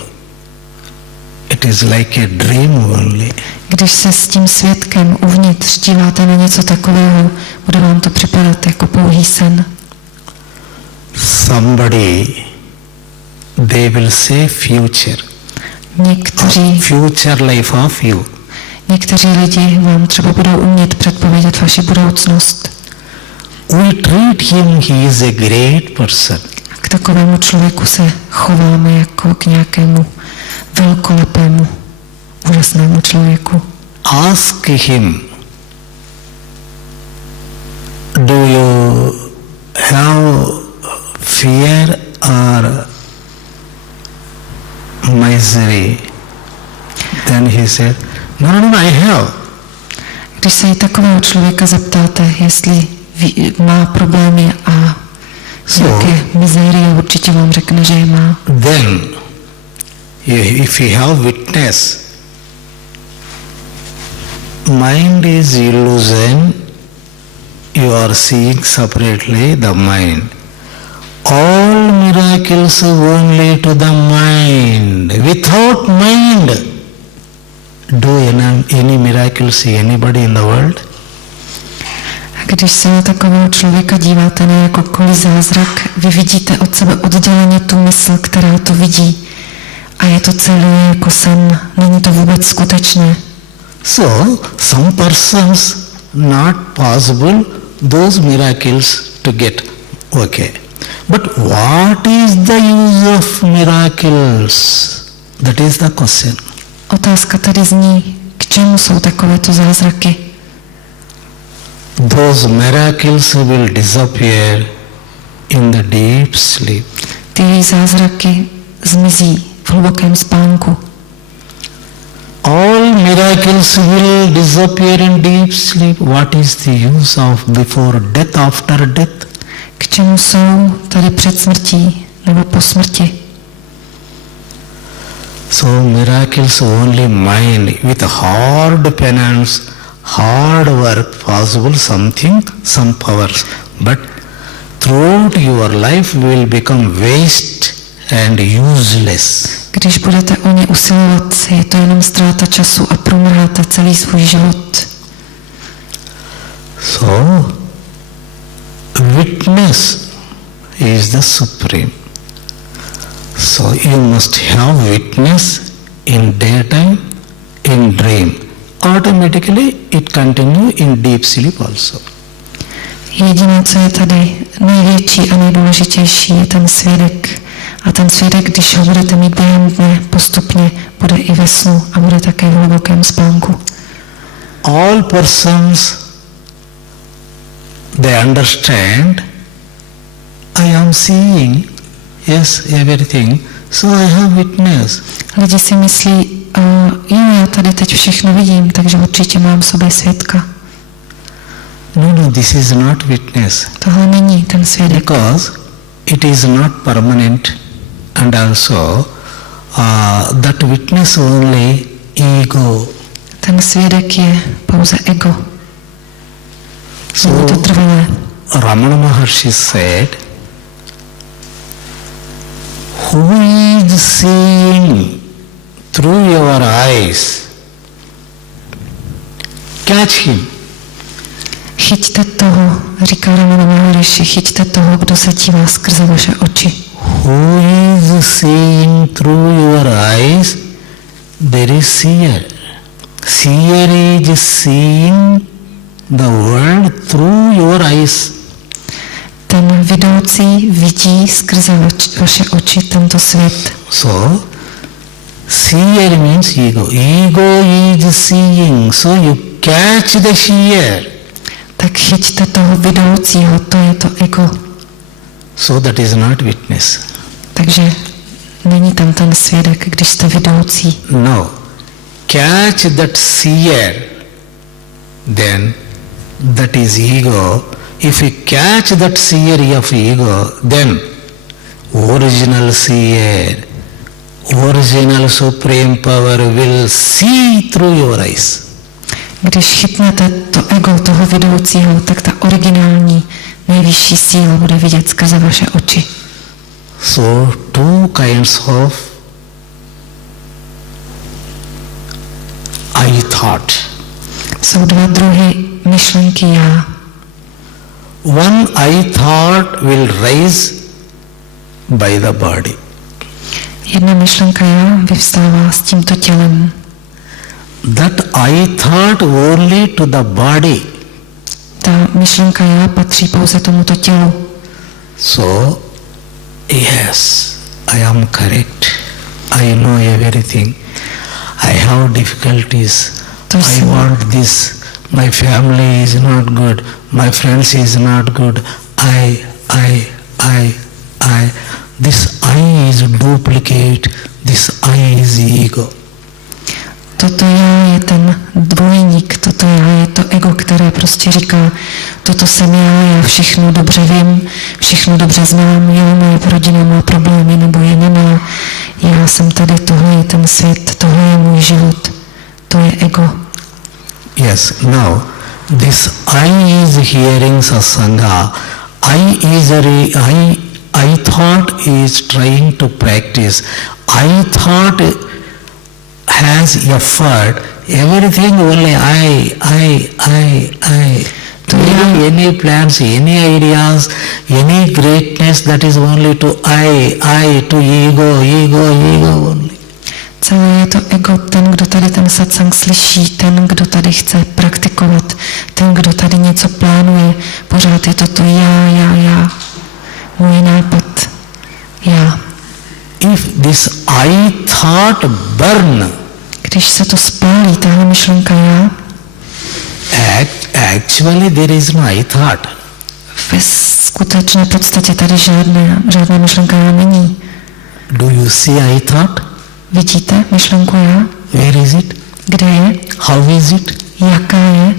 it It is like a dream only. Když se s tím svědkem uvnitř díváte na něco takového, bude vám to připadat jako pouhý sen. Somebody, they will say future. Future life of you. Někteří lidi vám třeba budou umět předpovědět vaši budoucnost. We treat him, he is a great person. K takovému člověku se chováme jako k nějakému velkolepému, úžasnému člověku. Ask him, do you have fear or misery? Then he said, no, I have. Když se i takového člověka zeptáte, jestli má problémy a nějaké mizérie, určitě vám řekne, že je má. Then, if you have witness, mind is illusion, you are seeing separately the mind. All miracles only to the mind. Without mind, do any miracles anybody in the world? Když se na takového člověka díváte na jakýkoliv zázrak, vy vidíte od sebe odděleně tu mysl, která to vidí. A je to celé jako sen, není to vůbec skutečné. So, some persons not possible those miracles to get. Okay. But what is the use of miracles? That is the question. Otázka tedy zní, k čemu jsou takovéto zázraky? Those miracles will disappear in the deep sleep. Ty zázraky zmizí v hlubokém spánku. All miracles will disappear in deep sleep. What is the use of before death, after death? K čemu jsou tady před smrtí nebo po smrti? So miracles only mind with hard penance, hard work possible something, some powers. But throughout your life will become waste and useless. Když budete o ně usilovat, je to jenom ztráta času a promrháte celý svůj život. So, witness is the supreme. So you must have witness in daytime, in dream. Automatically it continue in deep sleep also. Jediné, co je tady největší a nejdůležitější, je ten svědek. A ten svědek, když ho budete mít během dne, postupně bude i ve snu a bude také v hlubokém spánku. All persons, they understand, I am seeing, yes, everything, so I have witness. Lidi si myslí, já tady teď všechno vidím, takže určitě mám v sobě svědka. No, this is not witness. Tohle není ten svědek. Because it is not permanent and also that witness only ego. Ten svědek je pouze ego. Není to trvalé. Ramana Maharshi said, who is seeing through your eyes, catch him. Chyťte toho, říká Ramana Maharshi, chyťte toho, kdo se dívá skrze vaše oči. Who is seeing through your eyes, there is seer. Seer is seeing the world through your eyes. Ten vidoucí vidí skrze vaše oči tento svět. So, seer means ego. Ego is seeing, so you catch the seer. Tak chyťte toho vidoucího, to je to ego. So that is not witness. Takže není tam ten svědek, když jste vidoucí. No. Catch that seer, then that is ego. If you catch that seer of ego, then original seer, original supreme power will see through your eyes. Když chytnete to ego toho vidoucího, tak ta originální nejvyšší síla bude vidět skrze vaše oči. So two kinds of thought. Jsou dva druhy myšlenky já. One I thought will rise by the body. Jedna myšlenka já vyvstává s tímto tělem. That I thought only to the body. Ta myšlenka já patří pouze tomuto tělu. So, yes, I am correct. I know everything. I have difficulties. I want this. My family is not good. My friends is not good. I. This I is duplicate. This I is ego. Toto já je ten dvojník, toto já je to ego, které prostě říká, toto jsem já všechno dobře vím, všechno dobře znám, jo, moje rodina má problémy, nebo je nemá, já jsem tady, tohle je ten svět, tohle je můj život, to je ego. Yes, now, this I is hearing satsanga, I thought is trying to practice, I thought has effort, everything only I. To have any plans, any ideas, any greatness, that is only to I, to ego only. Celé je to ego, ten, kdo tady ten satsang slyší, ten, kdo tady chce praktikovat, ten, kdo tady něco plánuje, pořád je to já, můj nápad, já. If this I thought burn, když se to spálí, tahle myšlenka já, actually there is no I thought. ve skutečné podstatě tady žádná myšlenka já není. Do you see I thought? Vidíte myšlenku já? Where is it? Kde je? How is it? Jaká je?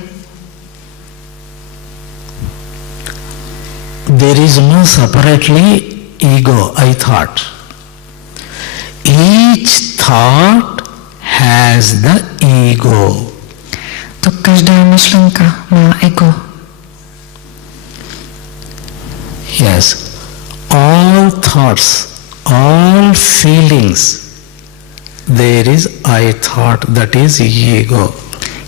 There is no separately ego, I thought. Each thought has the ego. To každá myšlenka má ego. Yes, all thoughts, all feelings, there is I thought, that is ego.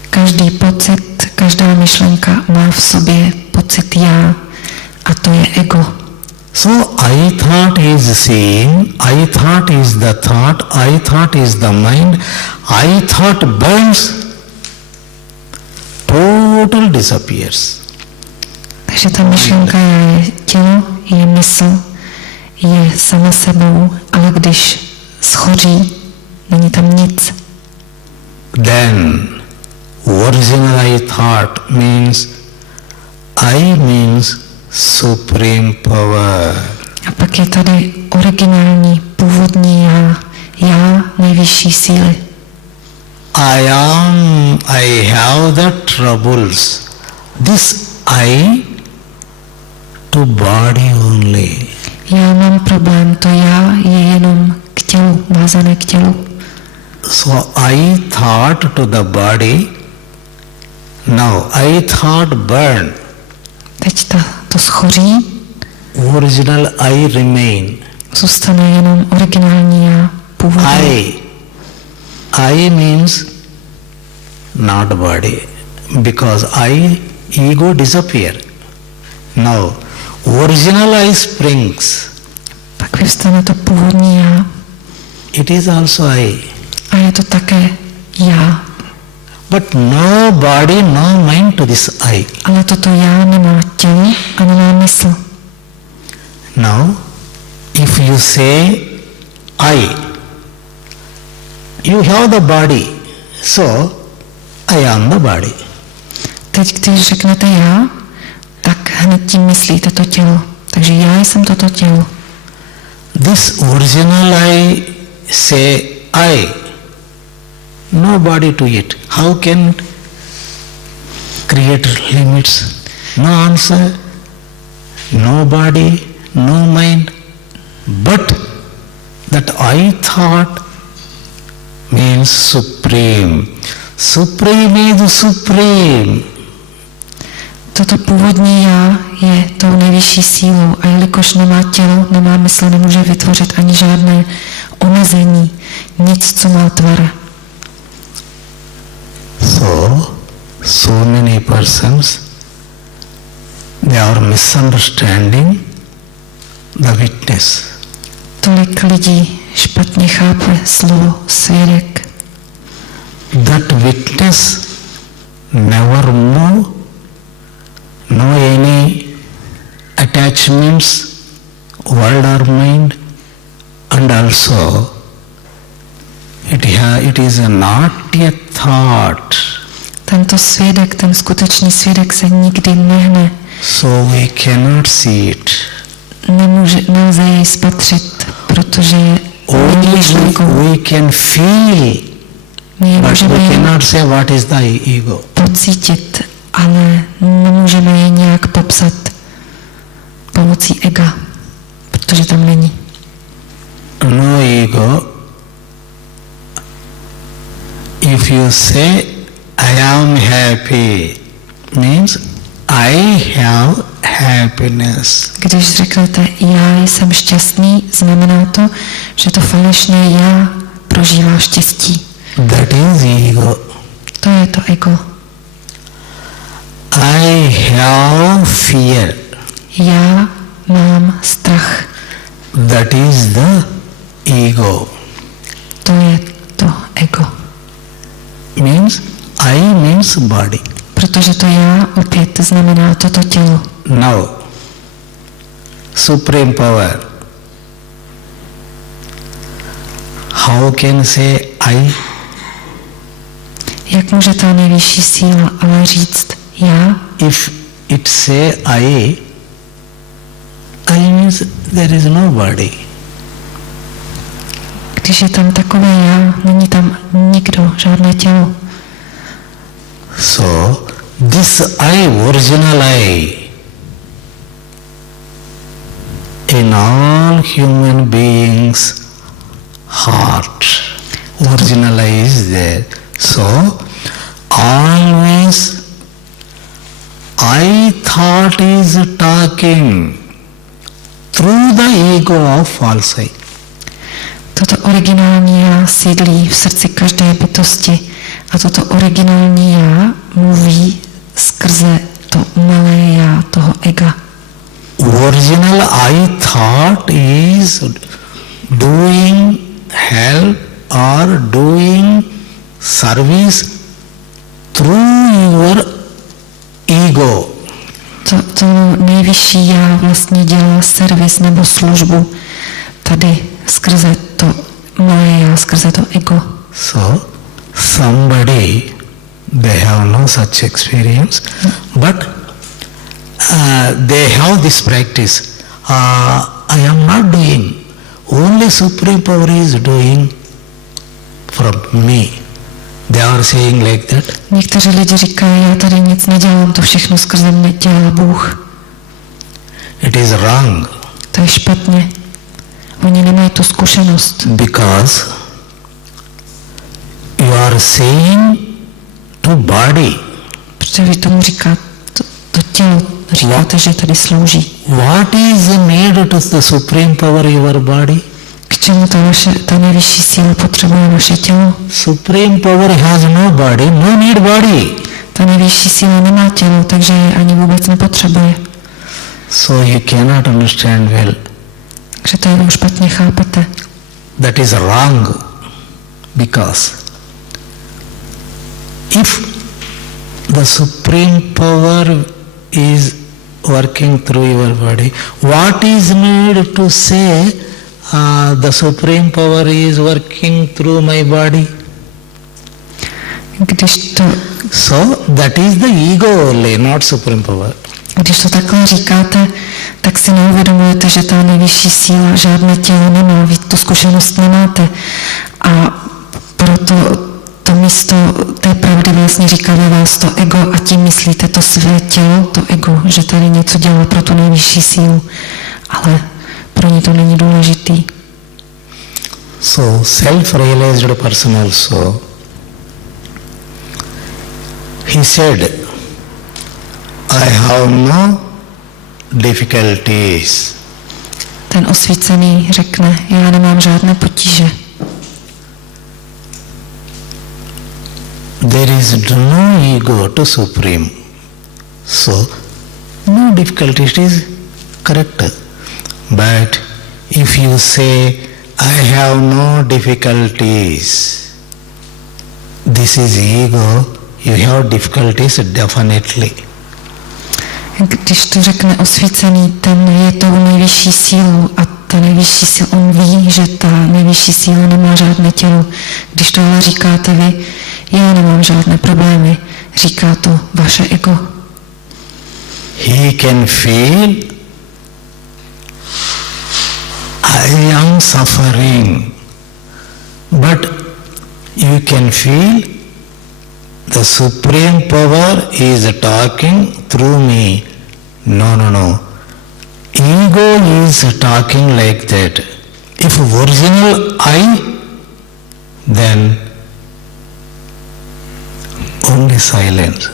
Každý pocit, každá myšlenka má v sobě pocit já a to je ego. So I thought is seeing, I thought is the thought, I thought is the mind, I thought burns, total disappears. Takže ta myšlenka je tělo, je mysl, je sama sebou, ale když schoří, není tam nic. Then original I thought means I means supreme power. A pak je tady originální, původní já nejvyšší síly. I have the troubles. This I to body only. Já mám problém, to já je jenom k tělu, vázané k tělu. So I thought to the body, now I thought burn. Teď to schoří, Original I remain. zůstane jenom originální já, původní. I means not body, because ego disappear. Now original I springs. Pak vyvstane to původní já. It is also I. A je to také já. But no body, no mind to this I. Ale toto já nemá tělo a nemá mysl. Now, if you say I, you have the body, so I am the body. Teď, když řeknete já, tak hned tím myslíte to tělo. Takže já jsem toto tělo. This original I say I, no body to it. How can create limits? No answer, no body, no mind. But that I thought means supreme. Supreme is supreme. Toto původní já je tou nejvyšší sílou a jelikož nemá tělo, nemá mysl, nemůže vytvořit ani žádné omezení, nic, co má tvar. So many persons, they are misunderstanding the witness. Tolik lidí špatně chápe slovo svědek. That witness never know any attachments, world or mind, and also it is not a thought. Tento svědek, ten skutečný svědek se nikdy nehne. So we cannot see it. Nelze jej spatřit, protože je myšlenkou. We can feel, but we cannot say what is the ego. Pocítit, ale nemůžeme jej nějak popsat pomocí ega, protože tam není. No ego. If you say I am happy, means I have happiness. Když řeknete já jsem šťastný, znamená to, že to falešné já prožívá štěstí. That is ego. To je to ego. I have fear. Já mám strach. That is the ego. To je to ego. Means I means body. Protože to já opět znamená toto tělo. Now, supreme power. How can say I? Jak může ta nejvyšší síla ale říct já? If it say I means there is no body. Když je tam takové já, není tam nikdo, žádné tělo. So, this I, original I, in all human beings' heart, original I is there. So, always I thought is talking through the ego of false I. Toto originální já sídlí v srdci každé bytosti a toto originální já mluví skrze to malé já toho ega. Original I thought is doing help or doing service through your ego. To nejvyšší já vlastně dělá servis nebo službu tady skrze to malé já, skrze to ego. So, somebody, they have no such experience, but they have this practice. I am not doing, only Supreme Power is doing from me. They are saying like that. Někteří lidi říkají, já tady nic nedělám, to všechno skrze mě dělá Bůh. It is wrong. To je špatně. Oni nemají tu zkušenost. Because you are saying to body. Protože vy tomu říkáte, to tělo, říkáte, že tady slouží. What is made to the Supreme Power your body? K čemu ta nejvyšší síla potřebuje vaše tělo? Supreme Power has no body, no need body. Ta nejvyšší síla nemá tělo, takže je ani vůbec nepotřebuje. So you cannot understand well. Takže to jenom špatně chápete. That is wrong. Because if the Supreme Power is working through your body, what is need to say the Supreme Power is working through my body? So that is the ego only, not Supreme Power. Když to takhle říkáte, tak si neuvědomujete, že ta nejvyšší síla žádné tělo nemá, vy tu zkušenost nemáte. A proto to místo té pravdy vlastně říká ve vás to ego a tím myslíte to své tělo, to ego, že tady něco dělá pro tu nejvyšší sílu. Ale pro ní to není důležitý. So self-realized person also, he said, I have no difficulties. Ten osvícený řekne, já nemám žádné potíže. there is no ego to Supreme. So, no difficulty, it is correct. But if you say, I have no difficulties, this is ego, you have difficulties definitely. Když to řekne osvícený, ten je tou nejvyšší sílou a ta nejvyšší síla, on ví, že ta nejvyšší síla nemá žádné tělo. Když to ale říkáte vy, já nemám žádné problémy, říká to vaše ego. He can feel, I am suffering, but you can feel the Supreme Power is talking through me. No. Ego is talking like that. If original I, then only silence.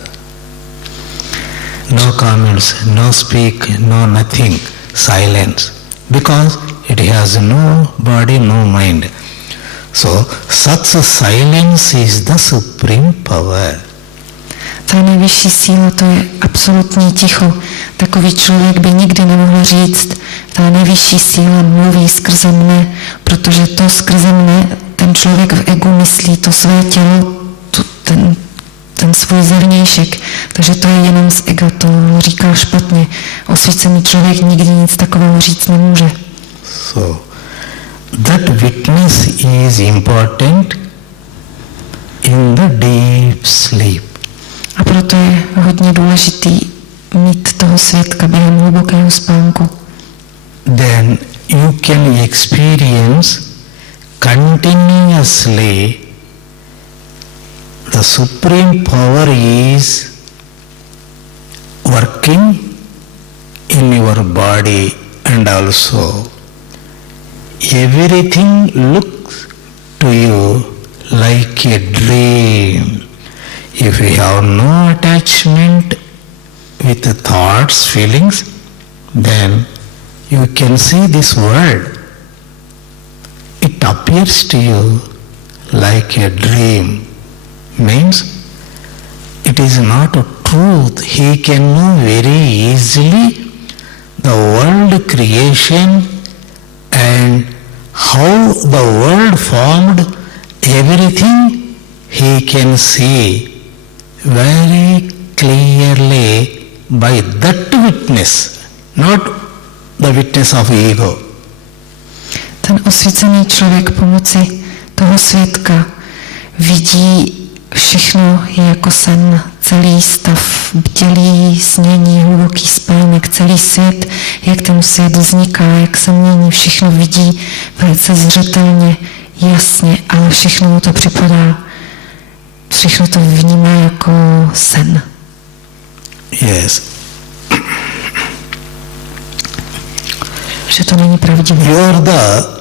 No comments, no speak, no nothing. Silence. Because it has no body, no mind. So, such silence is the Supreme Power. Ta nejvyšší síla, to je absolutní ticho. Takový člověk by nikdy nemohl říct, ta nejvyšší síla mluví skrze mne, protože to skrze mne, ten člověk v egu myslí to své tělo, ten svůj zevnějšek. Takže to je jenom z ega, to říká špatně. Osvícený člověk nikdy nic takového říct nemůže. So, that witness is important in the deep sleep. A proto je hodně důležitý mít toho svědka během hlubokého spánku. Then you can experience continuously the Supreme Power is working in your body and also everything looks to you like a dream. If you have no attachment with the thoughts, feelings, then you can see this world. It appears to you like a dream. Means it is not a truth. He can know very easily the world creation and how the world formed, everything he can see very clearly by that witness, not the witness of ego. Ten osvícený člověk pomocí toho svědka vidí všechno jako sen, celý stav, bdělý snění, hluboký spánek, celý svět, jak ten svět vzniká, jak se mění, všechno vidí velice zřetelně, jasně, ale všechno mu to připadá, všechno to vnímá jako sen. Yes. Že to není pravdivé. You are the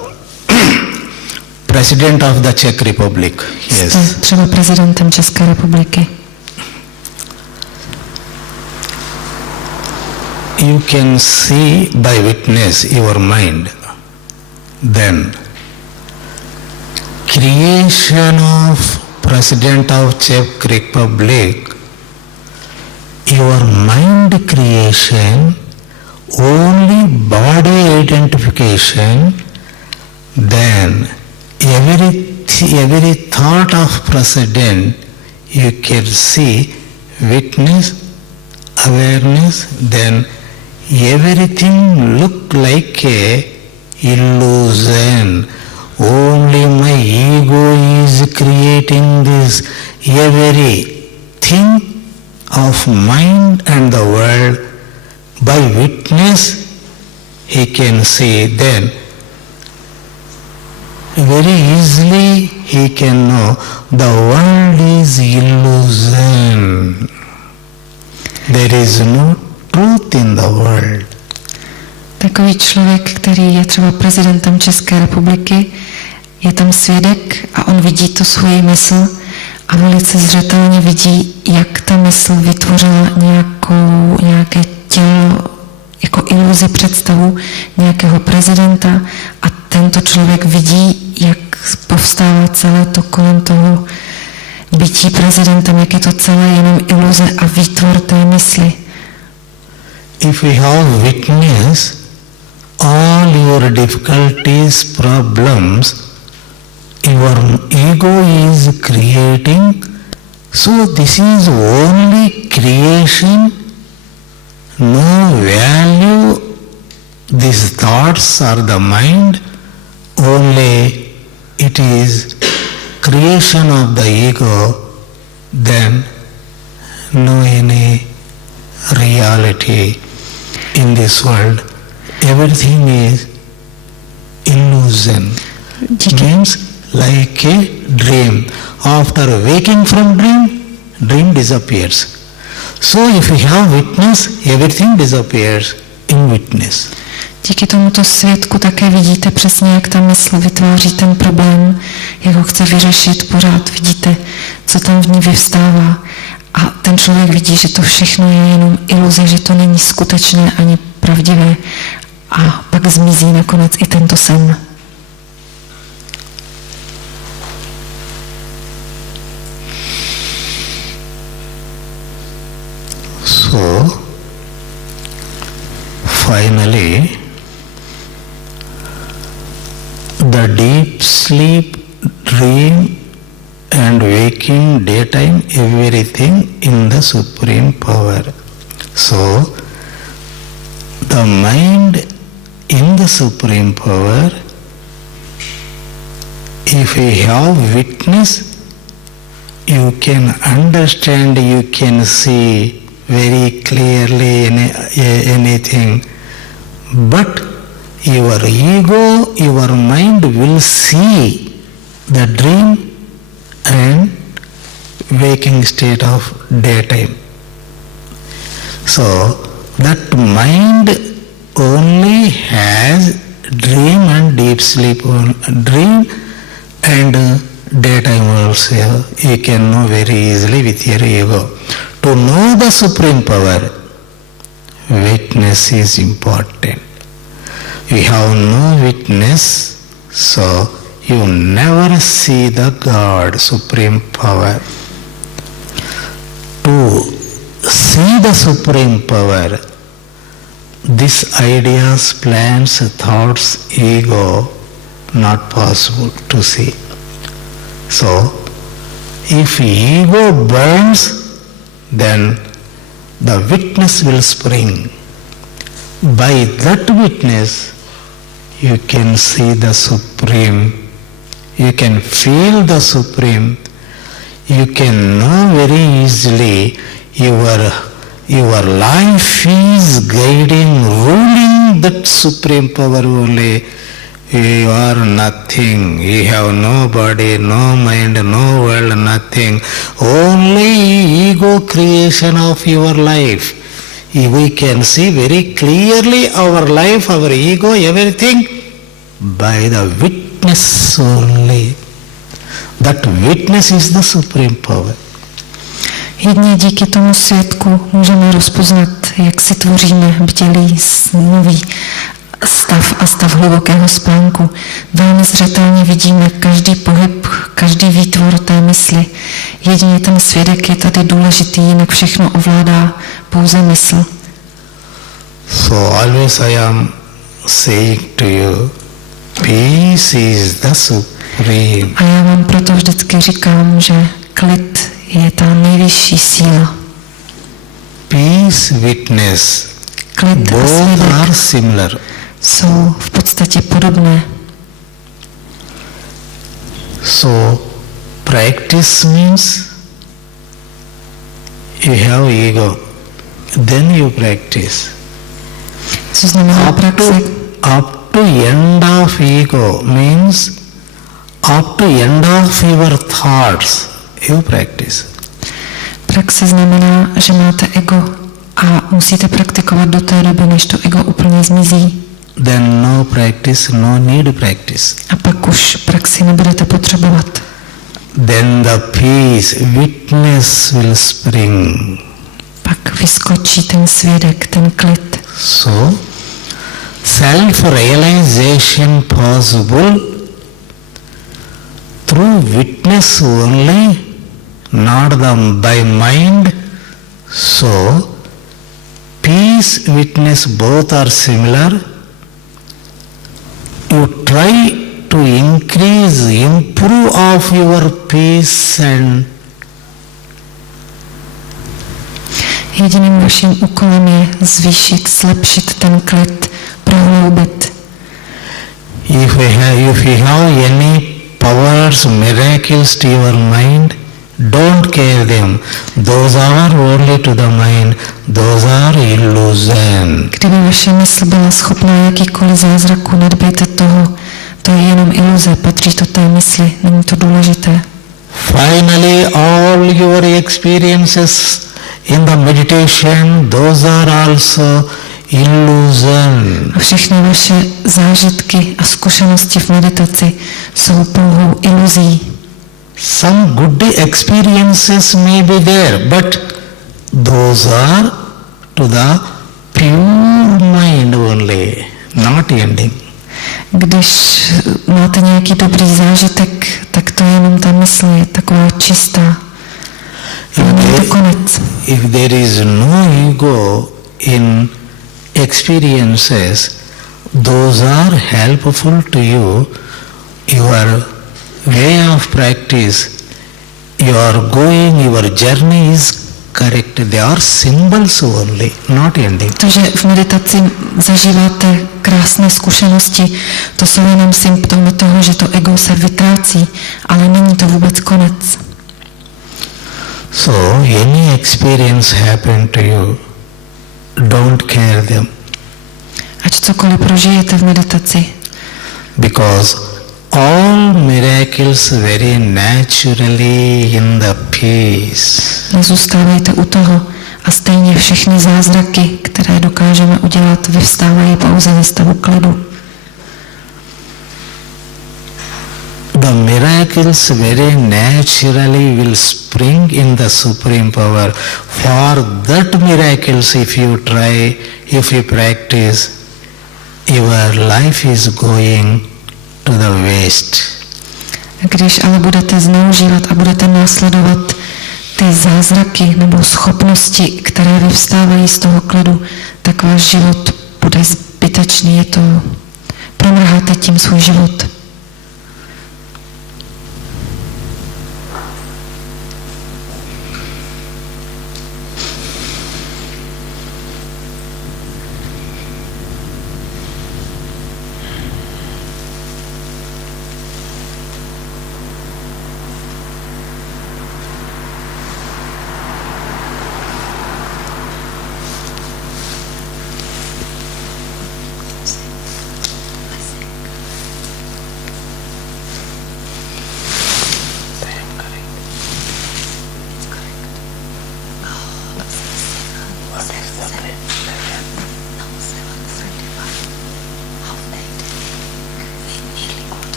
President of the Czech Republic. Yes. Jste třeba prezidentem České republiky. You can see by witness your mind. Then creation of President of Czech Republic, your mind creation, only body identification, then every thought of president you can see, witness, awareness, then everything look like a illusion. Only my ego is creating this everything of mind and the world. By witness he can see, then very easily he can know the world is illusion. There is no truth in the world. Takový člověk, který je třeba prezidentem České republiky, je tam svědek a on vidí tu svoji mysl a velice zřetelně vidí, jak ta mysl vytvořila nějaké tělo, jako iluzi představu nějakého prezidenta a tento člověk vidí, jak povstává celé to kolem toho bytí prezidentem, jak je to celé jenom iluze a výtvor té mysli. If we have witness all your difficulties, problems, your ego is creating, so this is only creation, no value, these thoughts are the mind, only it is creation of the ego, then no any reality in this world. Everything is illusion. Means like a dream. After waking from dream, dream disappears. So if we have witness, everything disappears in witness. Díky tomuto svědku také vidíte přesně, jak ta mysl vytváří ten problém, jak ho chce vyřešit, pořád vidíte, co tam v ní vyvstává. A ten člověk vidí, že to všechno je jenom iluze, že to není skutečné ani pravdivé. A pak zmizí nakonec i tento sen. So, finally, the deep sleep, dream and waking, daytime, everything in the Supreme Power. So, the mind in the Supreme Power, if we have witness, you can understand, you can see very clearly anything, but your ego, your mind will see the dream and waking state of daytime. So that mind only has dream and deep sleep, dream and daytime also. You can know very easily with your ego. To know the Supreme Power, witness is important. You have no witness, so you never see the God, Supreme Power. To see the Supreme Power, these ideas, plans, thoughts, ego, not possible to see. So, if ego burns, then the witness will spring. By that witness, you can see the Supreme, you can feel the Supreme, you can know very easily your life is guiding, ruling that Supreme Power only. You are nothing, you have no body, no mind, no world, nothing. Only ego creation of your life. We can see very clearly our life, our ego, everything by the witness only. That witness is the Supreme Power. Jedně díky tomu svědku můžeme rozpoznat, jak si tvoříme bdělý, nový stav a stav hlubokého spánku. Velmi zřetelně vidíme každý pohyb, každý výtvor té mysli. Jedině ten svědek je tady důležitý, jinak všechno ovládá pouze mysl. So always I am saying to you, peace is the supreme. A já vám proto vždycky říkám, že klid je ta nejvyšší síla. Peace, witness, Klid a both svědek are similar. jsou v podstatě podobné. So practice means you have ego, then you practice. Co znamená praxe? Up to end of ego means up to end of your thoughts you practice. Praxe znamená, že máte ego a musíte praktikovat do té doby, než to ego úplně zmizí. Then no practice, no need practice. A pak už praxi nebudete potřebovat. Then the peace, witness will spring. Pak vyskočí ten svědek, ten klid. So, self-realization possible through witness only, not by mind. So, peace, witness, both are similar. You try to improve of your peace and jediným vaším úkolem je zvýšit, zlepšit ten klid, prohloubit. If you have any powers, miracles to your mind, don't care them. Those are only to the mind. Those are illusion. Kdyby vaše mysl byla schopná jakýkoliv zázraku, nedbejte toho. To je jenom iluze, patří to té mysli, není to důležité. Finally, all your experiences in the meditation, those are also illusion. A všechny vaše zážitky a zkušenosti v meditaci jsou pouhou iluzí. Some good experiences may be there, but those are to the pure mind only, not ending. Když máte nějaký dobrý zážitek, tak to je jenom ta mysl, je taková čistá. Ale není to konec. If there is no ego in experiences, those are helpful to you. Your way of practice, your journey is correct. They are symbols only, not ending. To, že v meditaci zažíváte krásné zkušenosti, to jsou jenom symptomy toho, že to ego se vytrácí, ale není to vůbec konec. So, any experience happen to you, don't care them. Ať cokoliv prožijete v meditaci, Because all miracles very naturally in the peace. nezůstávejte u toho a stejně všechny zázraky, které dokážeme udělat, vyvstávají pouze ve stavu klidu. The miracles very naturally will spring in the supreme power. For that miracles, if you try, if you practice, your life is going to the waste. Když ale budete zneužívat a budete následovat ty zázraky nebo schopnosti, které vyvstávají z toho klidu, tak váš život bude zbytečný. Je to, promrháte tím svůj život.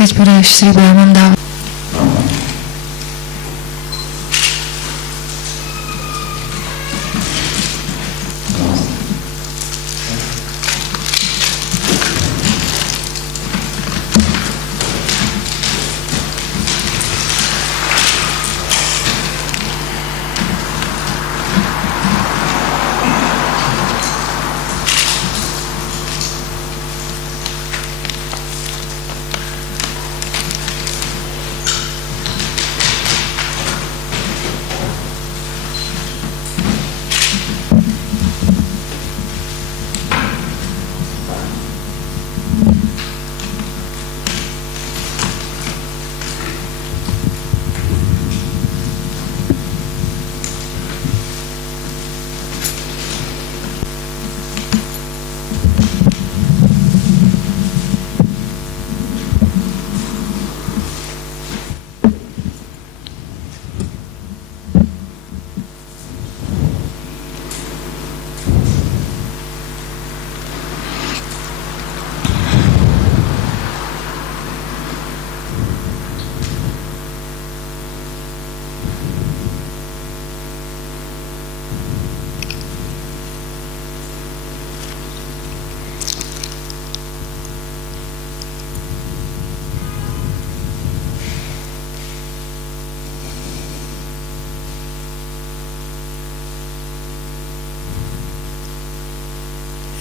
Teď bude Šri Brahman dávat.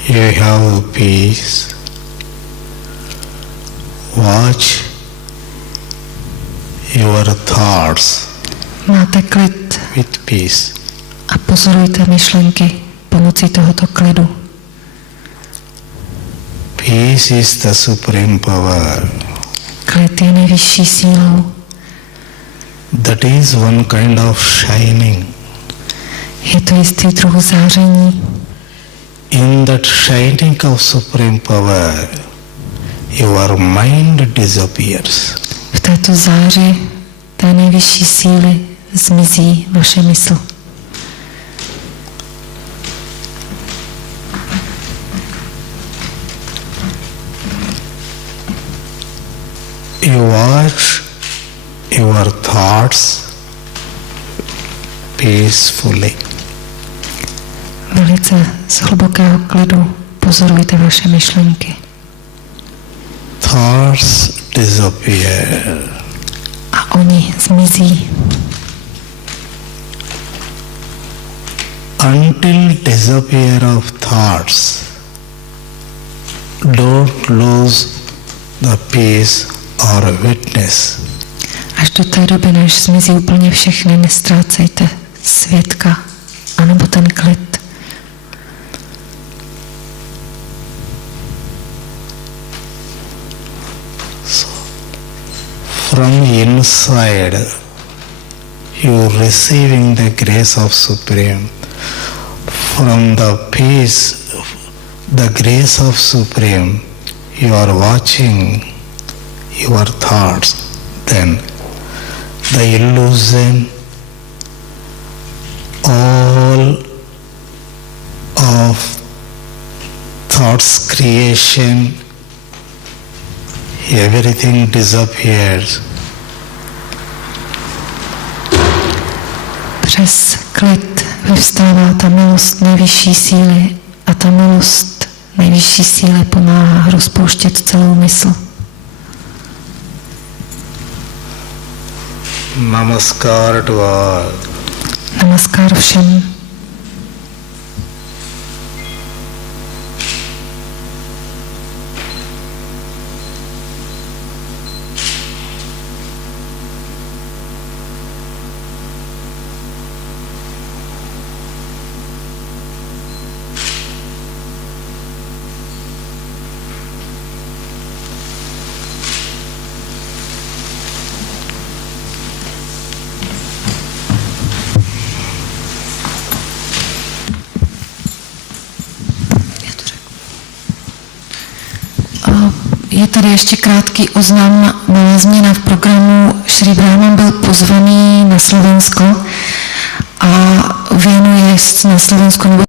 You have peace. Watch your thoughts Máte klid with peace. a pozorujte myšlenky pomocí tohoto klidu. Peace is the supreme power. Klid je nejvyšší sílou. That is one kind of shining. Je to jistý druh záření. In that shining of supreme power, your mind disappears. V této záři té nejvyšší síly zmizí vaše mysl. You watch your thoughts peacefully. Velice z hlubokého klidu pozorujte vaše myšlenky. Thoughts disappear. A oni zmizí. Until disappear of thoughts, don't lose the peace or witness. Až do té doby, než zmizí úplně všechny, nestrácejte svědka anebo ten klid. From inside, you receiving the grace of Supreme. From the peace, the grace of Supreme, you are watching your thoughts. Then the illusion, all of thoughts creation, everything disappears. Přes klid vyvstává ta milost nejvyšší síly a ta milost nejvyšší síly pomáhá rozpouštět celou mysl. Namaskar to all. Namaskar všem. Je tady ještě krátký oznam, byla změna v programu. Šri Brahman byl pozvaný na Slovensko a věnuje na Slovensku